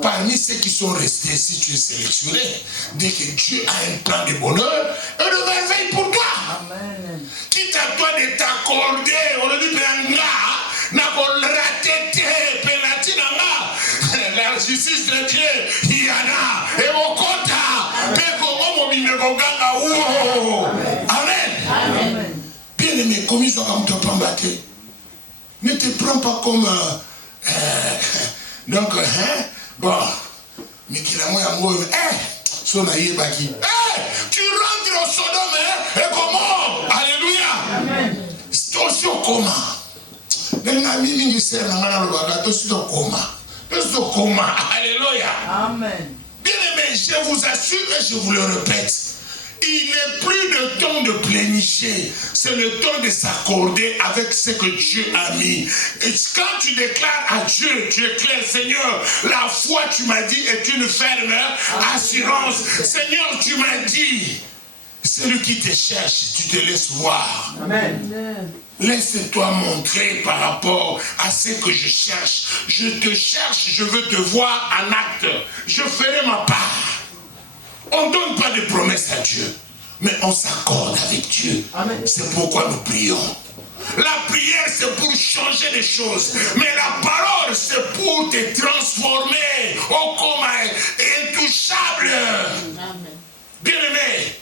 Parmi ceux qui sont restés, si tu es sélectionné, dès que Dieu a un plan de bonheur, et de merveille pour toi. Amen. Quitte à toi de t'accorder, on le dit, la justice de Dieu, il y en a. Et mon Amen. Bien aimé, comme ils ont comme te prendre. Ne te prends pas comme donc bon mais qu'il a moins amour son aïe baki tu rentres au Sodome et comment alléluia c'est aussi au coma n'a mis sert dans la loi aussi au coma alléluia amen. Bien aimé, je vous assure et je vous le répète, il n'est plus le temps de plénicher, c'est le temps de s'accorder avec ce que Dieu a mis. Et quand tu déclares à Dieu, tu es clair, Seigneur, la foi, tu m'as dit, est une ferme assurance. Seigneur, tu m'as dit, celui qui te cherche, tu te laisses voir. Amen. Laisse-toi montrer par rapport à ce que je cherche. Je te cherche, je veux te voir en acte. Je ferai ma part. On ne donne pas de promesses à Dieu, mais on s'accorde avec Dieu. C'est pourquoi nous prions. La prière, c'est pour changer les choses. Mais la parole, c'est pour te transformer au coma intouchable. Bien-aimé,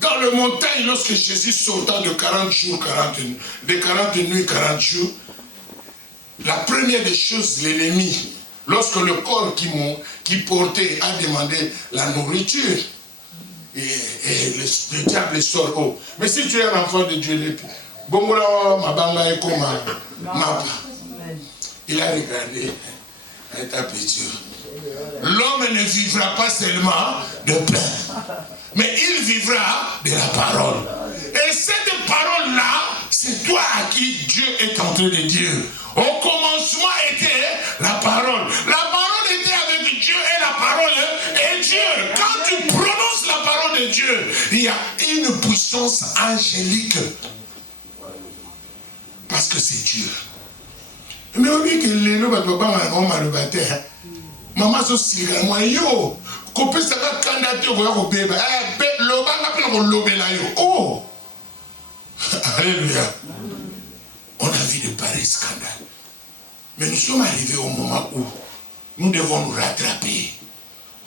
dans le montagne, lorsque Jésus sortant de 40 jours, de 40 nuits, 40 jours, la première des choses, l'ennemi, lorsque le corps qui portait a demandé la nourriture, et le diable sort haut. Mais si tu es un enfant de Dieu, il a regardé, l'homme ne vivra pas seulement de pain, mais il vivra de la parole. Et cette parole-là, c'est toi à qui Dieu est en train de dire. Au commencement était la parole. La parole était avec Dieu et la parole est Dieu. Quand tu prononces la parole de Dieu, il y a une puissance angélique. Parce que c'est Dieu. Mais on dit que les gens ne peuvent pas le baptême. Maman se dit, moi, yo, qu'on peut savoir candidater au bébé. Oh! Alléluia. On a vu de pareils scandales. Mais nous sommes arrivés au moment où nous devons nous rattraper.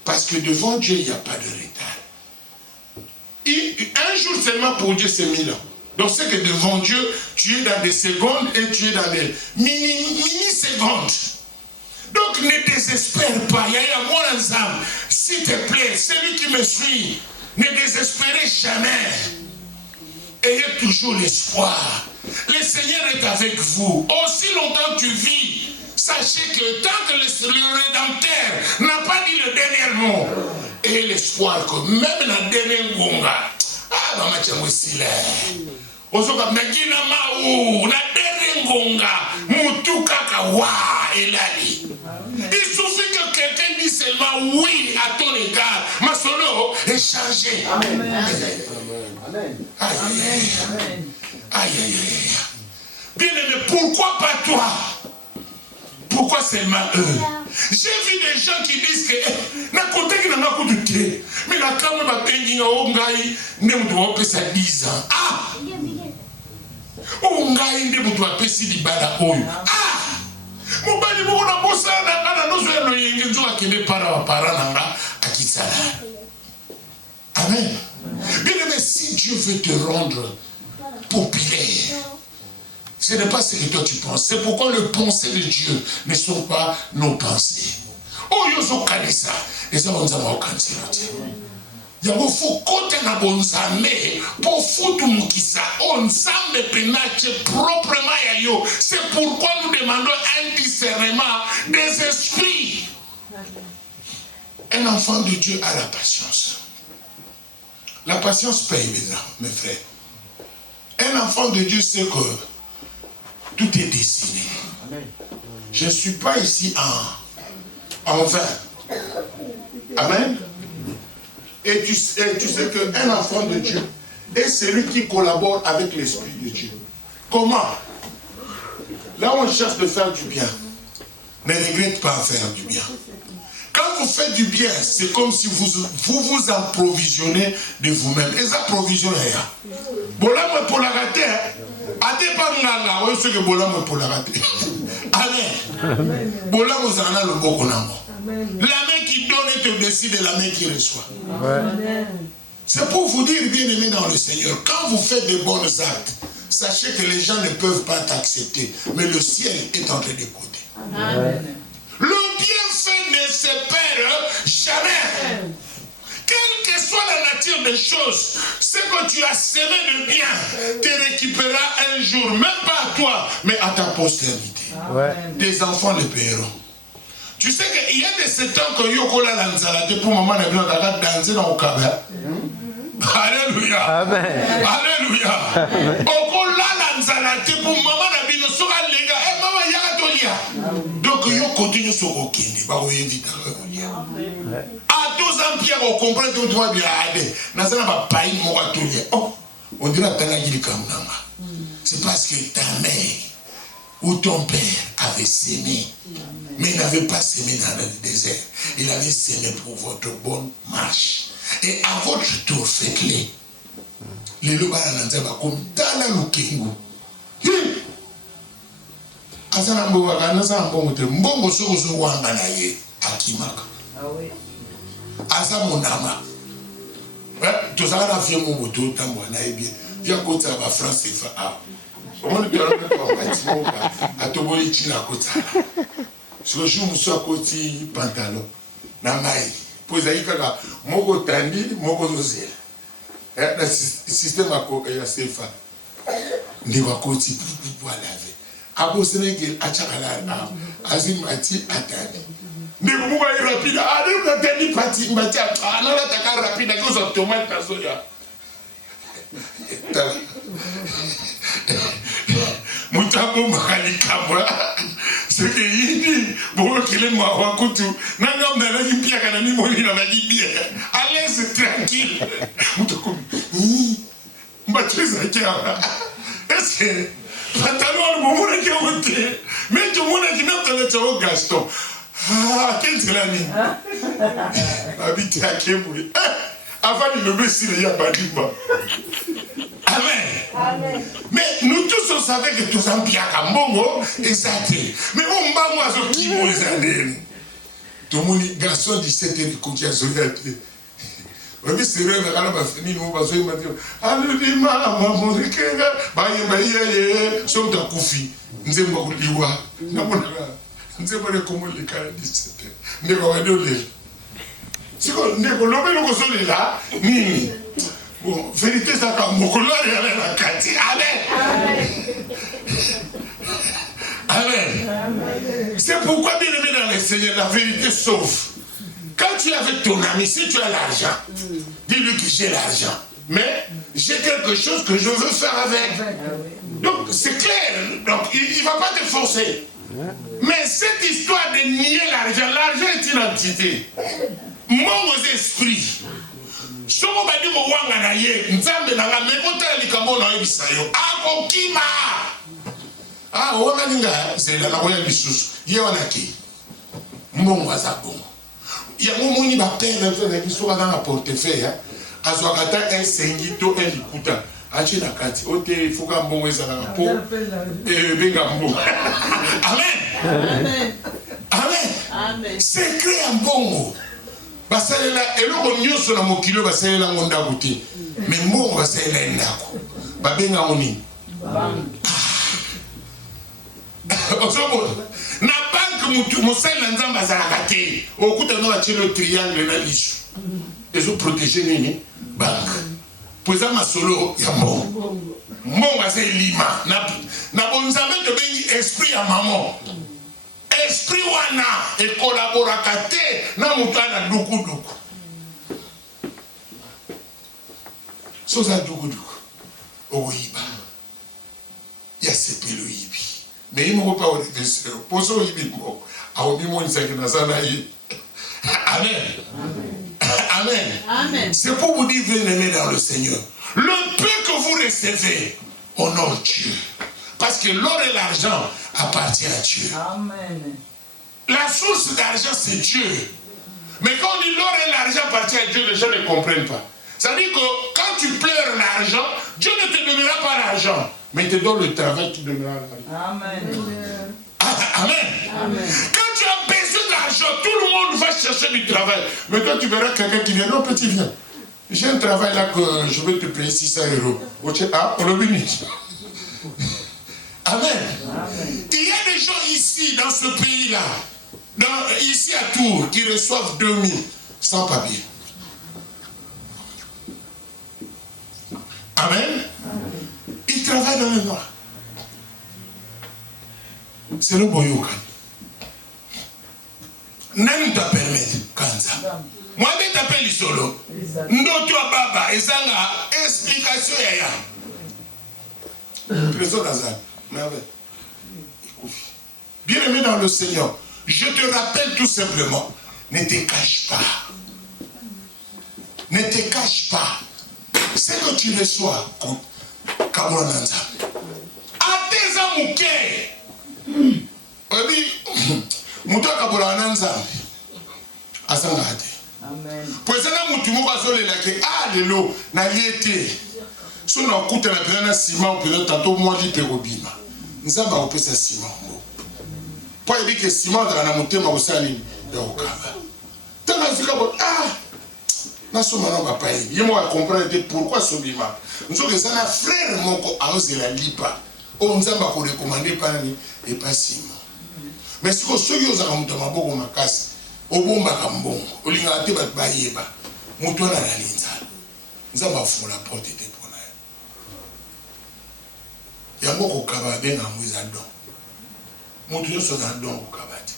Parce que devant Dieu, il n'y a pas de retard. Un jour seulement pour Dieu, c'est 1000 ans. Donc c'est que devant Dieu, tu es dans des secondes et tu es dans des mini-secondes. Donc ne désespère pas. Il y a moi ensemble. S'il te plaît, celui qui me suit, ne désespérez jamais. Ayez toujours l'espoir. Le Seigneur est avec vous. Aussi longtemps que tu vis, sachez que tant que le Rédempteur n'a pas dit le dernier mot, ayez l'espoir que même la dernière gonga, maman tu es aussi là. Osoka mnagina mau na dernière gonga, mutuka kawa elali. Il suffit que quelqu'un dise seulement oui à ton égard. Ma solo est chargé. Amen. Amen. Amen. Aïe, aïe, aïe. Bien aimé, pourquoi pas toi? Pourquoi seulement eux? J'ai vu des gens qui disent que na côté qui n'a pas coup de thé, mais la caméra va peindre au ngai, ne me doit pas ça 10 ans. Ah! Au ngai ne me doit pas si di bada oyo. Ah! Mon bani mo na bossa na no zo lo yenge zo akende para nanga akisala. Amen. Bien aimé, si Dieu veut te rendre populaire, ce n'est pas ce que toi tu penses. C'est pourquoi les pensées de Dieu ne sont pas nos pensées. Oh, yozo kanisa, et ça on a au kanisa. yango faut kota na bonzambe pour foutu mukisa onzambe penache proprement ya yo. C'est pourquoi nous demandons un discernement des esprits. Un enfant de Dieu a la patience. La patience paye, mes frères. Un enfant de Dieu sait que tout est destiné. Je ne suis pas ici en vain. Amen. Et tu sais qu'un enfant de Dieu est celui qui collabore avec l'Esprit de Dieu. Comment? Là où on cherche de faire du bien, ne regrette pas à faire du bien. Quand vous faites du bien, c'est comme si vous approvisionnez de vous-même. Et ça provisionne rien. Bola pour la rater. Ate pas ngala, oui, c'est que bola pour la rater. Amen. Bola mozana le bokonamo. La main qui donne est au-dessus de la main qui reçoit. C'est pour vous dire, bien-aimés dans le Seigneur, quand vous faites des bons actes, sachez que les gens ne peuvent pas t'accepter, mais le ciel est en train d'écouter. Le bienfait ne se perd jamais. Quelle que soit la nature des choses, ce que tu as semé de bien te récupérera un jour, même pas à toi, mais à ta postérité. Tes enfants le paieront. Tu sais qu'il y a de ces temps que Yokola Lanzalate pour maman n'a pas danser dans le cabane. Alléluia. Amen. Alléluia. Okola Lanzalate pour maman n'a pas sera les gars. Eh maman yaka tolia. Donc yo continue sur okindi. Ba oyevita tolia. À 12 ans Pierre on comprend que tu vas bien aller. Nazana ba paï mo tolia. Oh, on dirait que tanagi kamnanga. C'est parce que ta mère ou ton père avait sémé, mais il n'avait pas sémé dans le désert. Il avait sémé pour votre bonne marche. Et à votre tour, faites-les. Les loups comme dans la loukengu. Asanambo wakana sambo mute mbongo sozo wanga na ye akimaka. Ah oui. Asa monama. Tu sais la fille mon moto tambo na bien. Viens côté à France c'est fa. On ne peut pas à Toboli China côté. Ce jour nous sommes côté pantalon. Na mai. Posaïka moko tandi moko zozel. Le système a CFA. Ndi wakoti pour laver. Abo Sénégal a chakala azimati atani. Ndi muga rapide ade natani pati mbati anala taka rapide ko zo tomate kasoya. Mutambo makali kamwa. C'est que yidi bo kile mwa wakutu nanga mna na pia kana mimi moni na bibia. Allez tranquille. Mutako. Mbatriza kia. Est-ce que pantalon mo mona ki ote. Mais tu mona ki na tele cho Gaston. Ah, quel trani. Habite à Kemwe. Avant de lever sur les Yabadimba. Amen. Amen. Mais nous tous on savait que tous en bien Kambongo et ça était. Mais on va moi ce qui vous allez. Tout le monde garçon 17 ans qui a solidarité. On dit c'est vrai mais quand on va finir nous va se dire allez dis maman rikenga baye sont ta kufi nzemba kuliwa na bona nzemba le comme le cas 17 ans ndeko wadole siko ndeko lobe loko soli là nini. Bon, vérité, ça comme Mokola et avec la Kati. Amen. Amen. Amen. C'est pourquoi, bien aimé dans le Seigneur, la vérité sauve. Quand tu es avec ton ami, si tu as l'argent, dis-lui que j'ai l'argent. Mais j'ai quelque chose que je veux faire avec. Donc, c'est clair. Donc, il ne va pas te forcer. Mais cette histoire de nier l'argent est une entité. Mon esprit. Soko badi mo wanga na ye nzambe na ngame kota likambo na yebisa yo akokima wanga ninga c'est la roya bisusu ye wana ki mbongo azabongo ya moni ba père na biso kana na portefeuille azwa kata un sengito un likuta achi na kati ote fuka mbongo ezala po benga mbongo. Amen. Amen. Amen. C'est créé un mbongo. Basalela eloko nyonso na mokilo basalela ngonda buti mais mbongo basalela ndako babenga ngoni osobo na banque que mon sel n'entend pas à la gâter. Au coup de nous, tu le triangle dans l'issue. Ils ont protégé Nini. Banque. Pour ça, ma solo, il y a mort. Mon c'est lima. Na bon jamais de béni esprit à maman. Esprit wana et collaborateur na mutana duku duku. Soza duku duku. Oiba. Il y a ce pelo ibi. Mais il ne faut pas au déverseur. Pour ça, il dit bon. A obi mo nisaki na sana yi. Amen. Amen. Amen. C'est pour vous dire, bien-aimés dans le Seigneur, le peu que vous recevez, honore Dieu. Parce que l'or et l'argent appartiennent à Dieu. Amen. La source d'argent, c'est Dieu. Mais quand on dit l'or et l'argent appartiennent à Dieu, les gens ne comprennent pas. Ça dit que quand tu pleures l'argent, Dieu ne te donnera pas l'argent, mais il te donne le travail qui donnera l'argent. Amen. Amen. Amen. Quand tu as besoin d'argent, tout le monde va chercher du travail. Mais toi, tu verras quelqu'un qui vient. Non, petit, viens. J'ai un travail là que je vais te payer 600 €. Ah, on le bénit. Amen. Amen. Il y a des gens ici, dans ce pays-là, ici à Tours, qui reçoivent 2000 sans papier. Amen. Amen. Ils travaillent dans le noir. C'est le boyoka. Nani t'a permis Kanza. Moi je t'appelle solo. Ndoto baba ezanga explication yaya. Présent Azan. Bien aimé dans le Seigneur, je te rappelle tout simplement, ne te cache pas. Ne te cache pas. C'est que tu reçois comme Kaburananza. À tes amouquets. Obi, muta Kaburananza Nzambe. Asangate. Amen. Poisana mutu muka sole la ke lelo na liete. So na kuta na pena ciment peut tantôt moi li perobima. Nzamba opesa ciment. Po ebi ke ciment na mutema osali ya okaba. Tanga zika bo na soma na papa yi. Yemo a comprendre pourquoi sobima. Nzo ke sana frère moko aoze la lipa. O nzamba ko recommander pa ni et pas ciment. Mais si ko soki ozaka mutu maboko makasi. Obomba kambongo olinga te bat bayeba mutu na linzala nzamba afula porte te pona yango ko kaba benga mwiza don mutu yoso za don ko kabati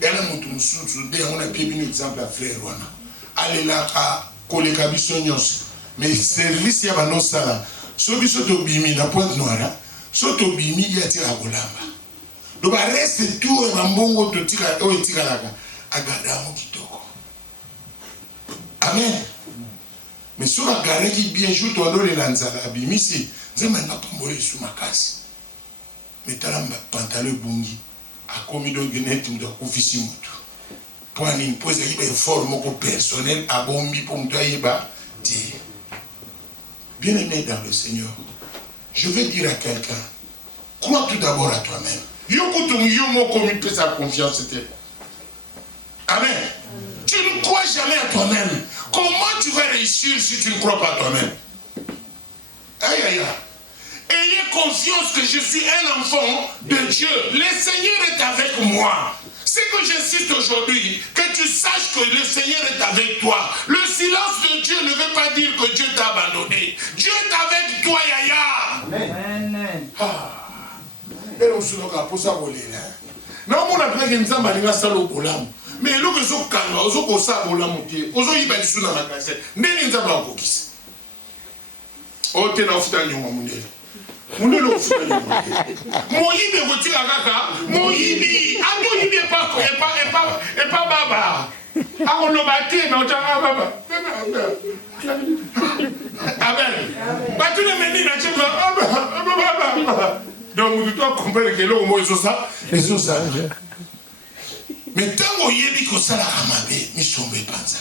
ela mutu mususu de on a bien un exemple à frère wana alela ka koleka biso nyos mais service ya bano sala so biso to bimi na pointe noire so to bimi ya tira kolamba do ba reste tout e mbongo to tika o tika laka agadamu kitoko. Amen. Mais sur la gare qui bien joue ton dos les lanzala abimisi, c'est maintenant pambole sous ma casse. Mais talamba pantalon bungi a commis de guenette de officier mutu. Pour une pose à forme personnel à bombi pour me tailler-bas. Bien aimé dans le Seigneur, je vais dire à quelqu'un, crois tout d'abord à toi-même. Yokutum yomo commis sa confiance c'était. Amen. Tu ne crois jamais à toi-même. Comment tu vas réussir si tu ne crois pas à toi-même? Aïe aïe aïe. Ayez confiance que je suis un enfant de Dieu. Le Seigneur est avec moi. C'est que j'insiste aujourd'hui, que tu saches que le Seigneur est avec toi. Le silence de Dieu ne veut pas dire que Dieu t'a abandonné. Dieu est avec toi, Yaya. Amen. Et on se regarde pour ça voler. Non, on a pris une zamba à salo bolam. Mais le que zo kanga, zo ko sa bolam motier. Ozo yiba lisu na makase. Ndeni nzamba ko kisa. O te na ofuta nyonga mundele. Mundele ofuta nyonga. Moyibe ko tira kaka, moyibi. Ato yibe e pa baba. Ako no bate na otanga baba. Amen. Batu ne meni na chema baba. Donc, tu dois comprendre que l'homme est ça. Mais tant qu'on y est, que ça la ramabe, nous sommes panza.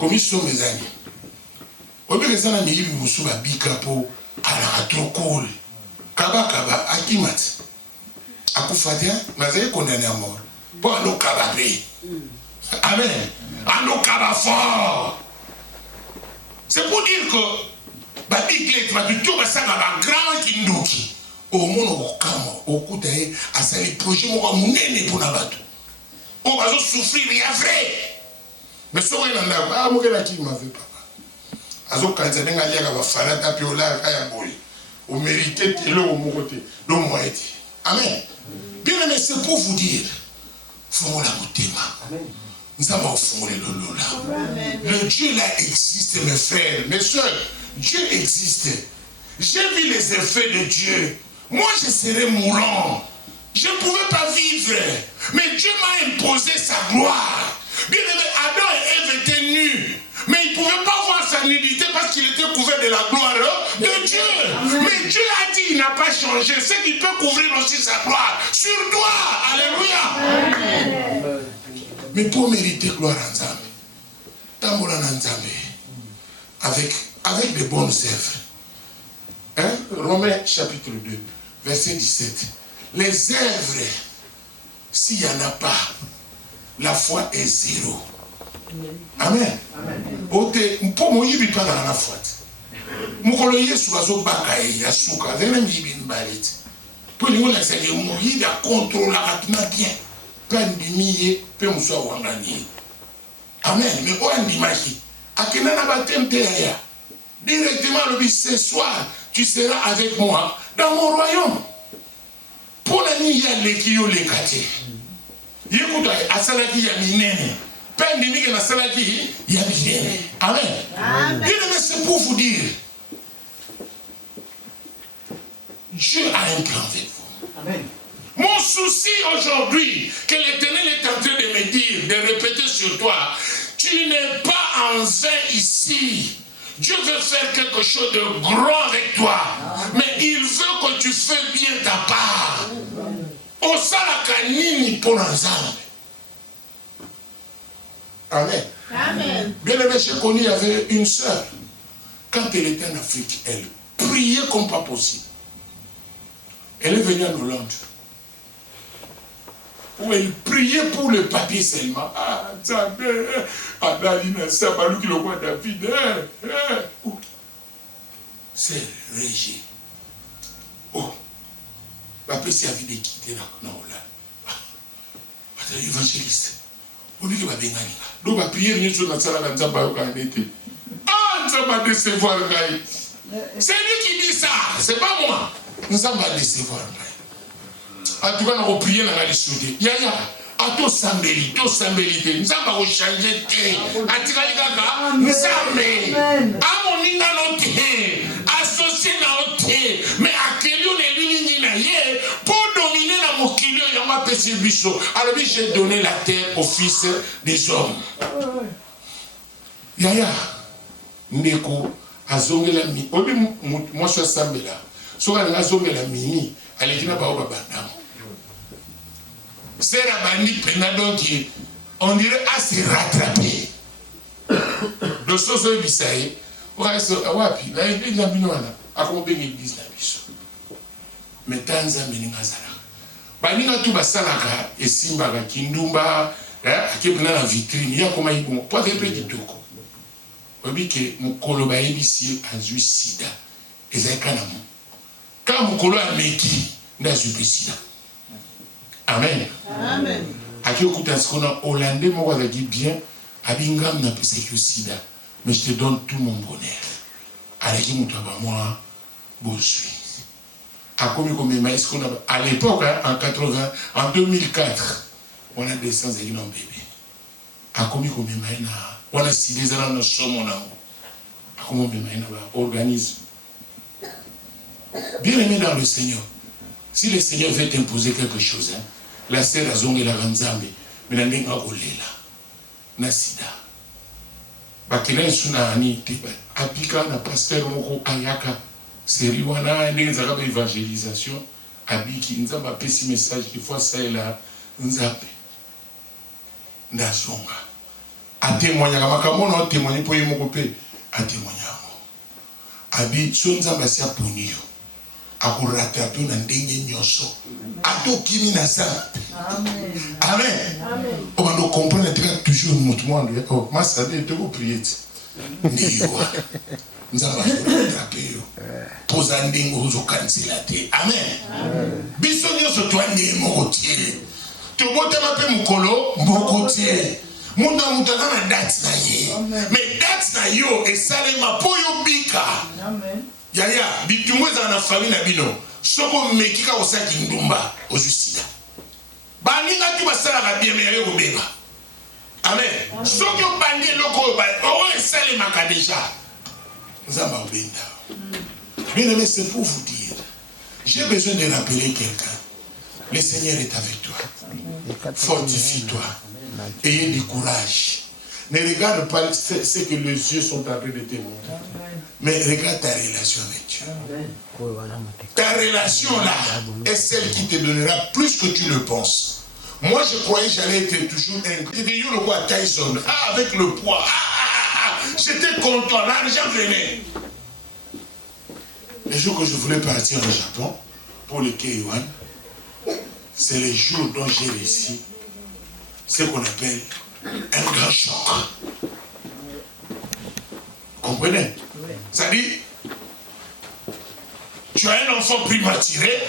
Comme ils sont mes amis. Au lieu de ça, nous avons souba bikapo, à la trop cool. Kaba, akimat. Akufadia, mais vous avez condamné à mort. Pour nous kababé. Amen. À nous kabafort. C'est pour dire que, bah, big late, bah, du tout, bah, ça va grand qui nous. au monde au camp, au coup d'ailleurs, à ça les projets m'ont amené pour la bateau. On va souffrir, il y a vrai. Mais ce qu'on a, ah, moi, qui m'a fait papa. Azo quand ça n'a rien à voir, farata piola, kaya boy. On méritait le au mon côté, donc moi été. Amen. Bien aimé, c'est pour vous dire, faut la motema. Nous avons fondé le lola. Le Dieu là existe, mes frères, mes soeurs. Dieu existe. J'ai vu les effets de Dieu. Moi, je serais mourant. Je ne pouvais pas vivre. Mais Dieu m'a imposé sa gloire. Bien aimé, Adam et Ève étaient nus. Mais ils ne pouvaient pas voir sa nudité parce qu'il était couvert de la gloire de Dieu. Mais Dieu a dit, il n'a pas changé. C'est qu'il peut couvrir aussi sa gloire sur toi. Alléluia. Mais pour mériter gloire en Nzambe, tambola en Nzambe, avec de bonnes œuvres. Hein? Romains chapitre 2, verset 17. Les œuvres, s'il n'y en a pas, la foi est zéro. Amen. Pour moi, il n'y a pas dans la foi. Mukolo Yesu bazo bakaye ya suka, vena mjibi mbaleti. Pour nous, la seigneur, il a contrôlé la bien. Pas ndimiye, pe muswa wangani. Amen. Mais on ndimaki. Akena na batemte ya. Directement le bis ce soir, tu seras avec moi dans mon royaume. Pour la nuit, il y a les kio les kate. Yekuta asalaki ya minene. Pas ndimike na salaki ya minene. Amen. Bien aimé, c'est pour vous dire. Dieu a un plan avec vous. Amen. Mon souci aujourd'hui, que l'Éternel est en train de me dire, de répéter sur toi, tu n'es pas en vain ici. Dieu veut faire quelque chose de grand avec toi. Mais il veut que tu fasses bien ta part. Au salaka nini pour l'ensemble. Amen. Amen. Bien aimé, j'ai connu, il y avait une sœur. Quand elle était en Afrique, elle priait comme pas possible. Elle est venue en Hollande. Où elle priait pour le papier seulement. Ah, David. C'est Régé. Oh, la personne a vu des quitter là. Non, là. Attends, évangéliste. On dit que va bien gagner. Donc, la prière, nous sommes dans la salle de Nzamba. Ah, Nzamba décevoir. C'est lui qui dit ça, c'est pas moi. Nzamba décevoir. En tout cas, on a prié dans la discussion. Yaya, à tout sambeli, nous avons changé. À Tikalika, nous avons amoninga noté, associé noté, mais à quel lieu les pour dominer la mokilio, il y a un petit bichot. Alors, j'ai donné la terre au fils des hommes. Yaya, Neko, Azongela mi, obi moi je suis sambela. Soit on a Azongela mini, allez, tu n'as pas au babadam. C'est la bandit donc on dirait à se rattraper. Le soso bisaye, ouais, wapi, la église na binoana, a combien d'églises na biso. Mais tanza meninga zala. Baninga tu basalaka et simbaka kindumba, akebna na vitrine, ya koma ibon, pas de petit toko. Obi ke mukolo ba ebisi azui sida. Ezaka na mo. Ka mukolo ameki na azui sida. Amen. Amen. Aki okuta skona Hollandais mo wazaki bien abingam na pesa ki sida. Mais je te donne tout mon bonheur. Alaki mutaba moi bosui. Akomi comme mais qu'on a à l'époque en 80 en 2004 on a descendu avec un bébé. Akomi comme mais na on a si des ans na somo na. Akomi mais na organisme. Bien aimé dans le Seigneur. Si le Seigneur veut t'imposer quelque chose, hein, la sœur a zongue la ranzambe, mais la nenga olela, na sida. Bakina suna ani tiba, apika na pasteur moko ayaka, seri wana nenga évangélisation, abiki nzamba pesi message qu'il faut ça et là, nzape, na zonga. A témoigner, makambo na témoigner pour yemo pe, a témoigner. Abi sonzamba sia punio. Akuratato na ndenge nyoso ato kimi na sa amen amen on va nous comprendre toujours notre monde oh ma ça de te prier ndiwa nzamba azotrape yo poza ndenge ozokanisela te. Amen. Biso nyonso twa ndenge moko tie tobotama mpe mokolo moko tie mutu na mutu aza na date na ye mais date na yo esalema mpo yo bika. Yaya bitumbu ezala na famille na bino soko omeki kaka osalaki ndumba ozwi sida baninga tu basalaka bien mais yaye kobeba. Amen. Soki obandi eloko oyo esalemaka déjà nzamba obenda. Bien aimé, c'est pour vous dire, j'ai besoin de rappeler quelqu'un. Le Seigneur est avec toi. Fortifie-toi. Ayez du courage. Ne regarde pas ce que les yeux sont en train de te montrer. Mais regarde ta relation avec Dieu. Ta relation là est celle qui te donnera plus que tu le penses. Moi je croyais que j'allais être toujours un roi Tyson. Ah, avec le poids. J'étais content. L'argent venait. Le jour que je voulais partir au Japon pour le K1, c'est le jour dont j'ai réussi ce qu'on appelle un grand choc. Comprenez? Ça dit, tu as un enfant prématuré,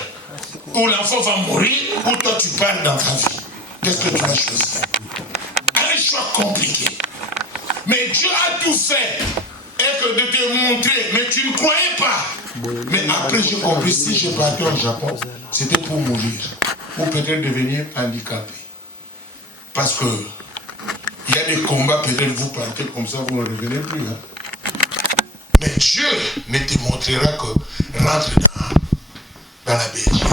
ou l'enfant va mourir, ou toi tu pars dans ta vie. Qu'est-ce que tu vas choisir? Un choix compliqué. Mais Dieu a tout fait, et que de te montrer, mais tu ne croyais pas. Mais après j'ai compris, si je partais au Japon, c'était pour mourir, ou peut-être devenir handicapé. Parce que il y a des combats, peut-être vous partez comme ça, vous ne revenez plus. Hein. Mais Dieu ne te montrera que rentre dans la Belgique.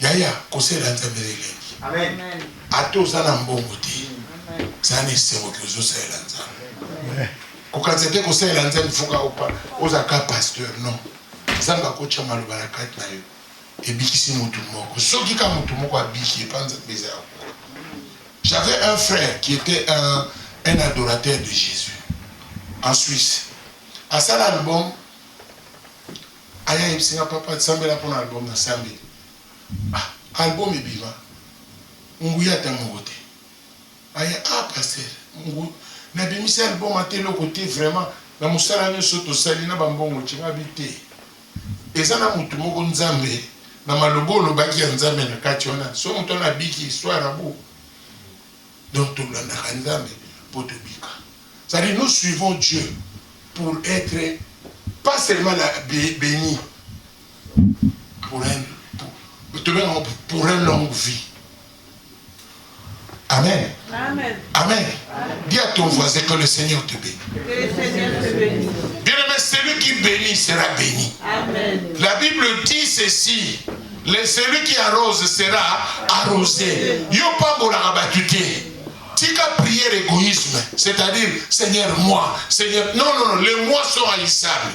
Yaya, conseil l'anzambé. Amen. A tous en ambongoté. Ça n'est pas que je sais l'anzambé. Quand c'était conseil l'anzambé, il faut qu'on ait un pasteur. Non. Zamba kocha malubarakat na yo. Et bikisi mutumoko. Soki ka mutumoko abiki et pas nzambé. J'avais un frère qui était un adorateur de Jésus en Suisse. À ça l'album, Aya Ipsinga Papa Tsambe là pour l'album Sambe. Album est vivant. Nguya Tangote. Aya pasteur. Ngu na bimisi album à tel côté vraiment. Na musala ne soto salina bambongo chinga bité. Eza na mutu moko nzambe na malobo lo baki ya nzambe na kati ona. So mutu na biki histoire abo. Donc, nous suivons Dieu pour être, pas seulement béni, pour une longue vie. Amen. Amen. Amen. Dis à ton voisin que le Seigneur te bénit. Bien aimé, celui qui bénit sera béni. Amen. La Bible dit ceci. Celui qui arrose sera arrosé. Yo pas bon la battuté. Tika prière égoïsme, c'est-à-dire Seigneur moi, Seigneur. Non, les moi sont haïssables.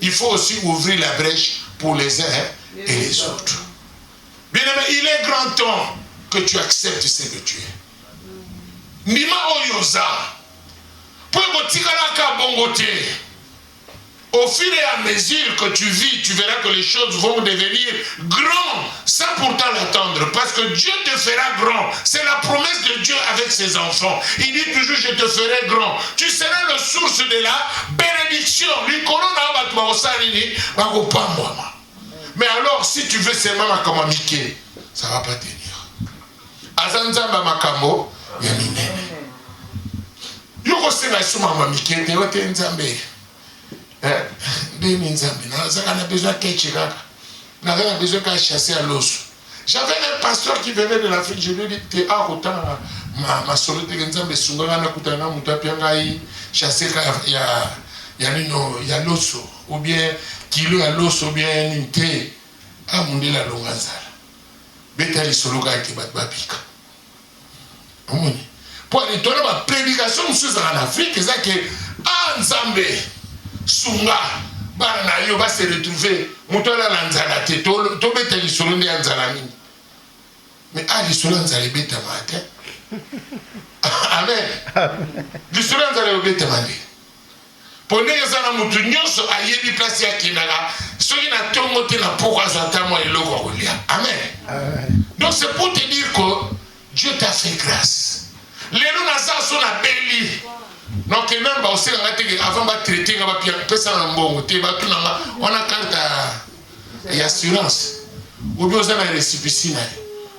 Il faut aussi ouvrir la brèche pour les uns et les autres. Bien aimé, il est grand temps que tu acceptes ce que tu es. Nima oyoza, pour que tika la bongote. Au fur et à mesure que tu vis, tu verras que les choses vont devenir grandes sans pourtant l'attendre. Parce que Dieu te fera grand. C'est la promesse de Dieu avec ses enfants. Il dit toujours, je te ferai grand. Tu seras la source de la bénédiction. Mais alors, si tu veux seulement makamamike, ça ne va pas tenir. Azanzamba makambo, yamine. Yoko senga suma mamike, te wote nzambe. J'avais un pasteur qui venait de l'Afrique, je lui ai dit, t'es à autant ma solité que nous sungana kutana mutapiangai chasser ya l'osso ou bien kilo ya l'osso ou bien nité à mundi la longazala. Betali sologa ki batbapika. Omoni. Pour aller donner ma prédication en Afrique, c'est que Nzambe Sunga, Barana yo va se retrouver, Moutola Lanzala, to bete li solo de Anzalami. Mais li solo Anzale beta mate. Amen. Li solo Anzale beta mate. Pone yozana mutu nyonso ayebi place ya kinala, soki na tongo te na poko azata mo eloko kolia. Amen. Donc c'est pour te dire que Dieu t'a fait grâce. Les noms na son a béni. Donc même aussi avant de traiter on a carte d'assurance ou bien on a récépissé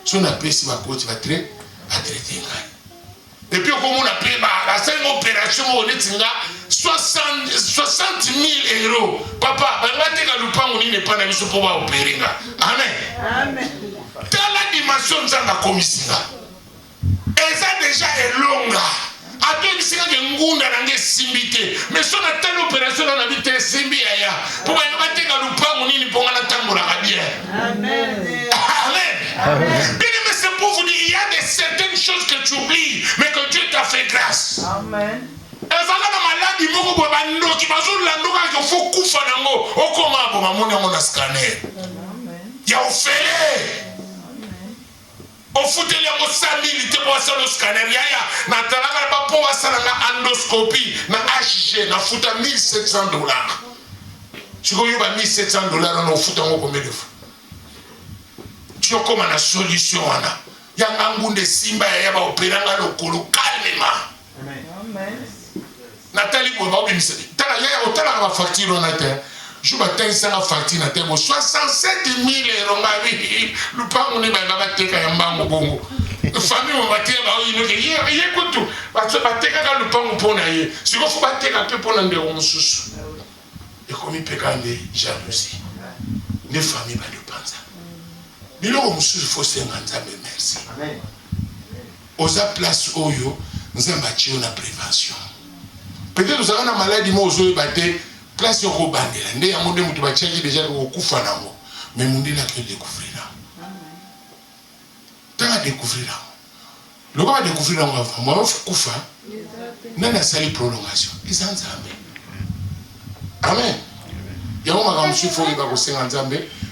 si on a payé si va traiter. Et puis comme on a payé la seule opération on est 60 000 €. Papa, on n'est pas dans pour opérer. Amen. Amen. Dans la dimension de la commission, et ça déjà est longue. Après, il y a des gens qui mais si on a telle opération, on a dit que c'est bien. Pour que nous Amen. Amen. Mais c'est pour vous dire, il y a certaines choses que tu oublies, mais que Dieu t'a fait grâce. Amen. Et ça, la maladie, il faut couper un scanner. Il y a un fait. On fout les 100 000 pour faire le scanner. Il y a pour faire l'endoscopie, na HG, na fout à $1,700. Tu vois, il y a $1,700, on fout en combien de fois. Tu as comme une solution. Il y a un de Simba, il y a un opérant le colo calmement. Nathalie, il y a une facture en terre. Je vais te faire une facture en terre. 67 000 €. Le pain, on est dans la famille, on va te dire, il y a tout. Parce que le pain, on peut aller. Si vous faut battre un peu pour l'endroit où on se sous. Et comme il peut gagner jalousie. Les familles vont le penser. Mais là, il faut se merci. Aux places où nous avons bâti une prévention. Peut-être que nous avons une maladie, nous avons bâti place où nous avons bâti. Nous avons bâti déjà au Koufa. Mais nous avons découvert. Nous avons découvert. Le gars va découvrir avant. Moi, je Koufa. Nous avons une prolongation. Ils ont Amen. Il y a un moment où il faut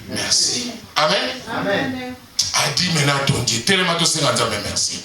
merci. Amen. Amen. A dit maintenant ton Dieu. Tellement de merci.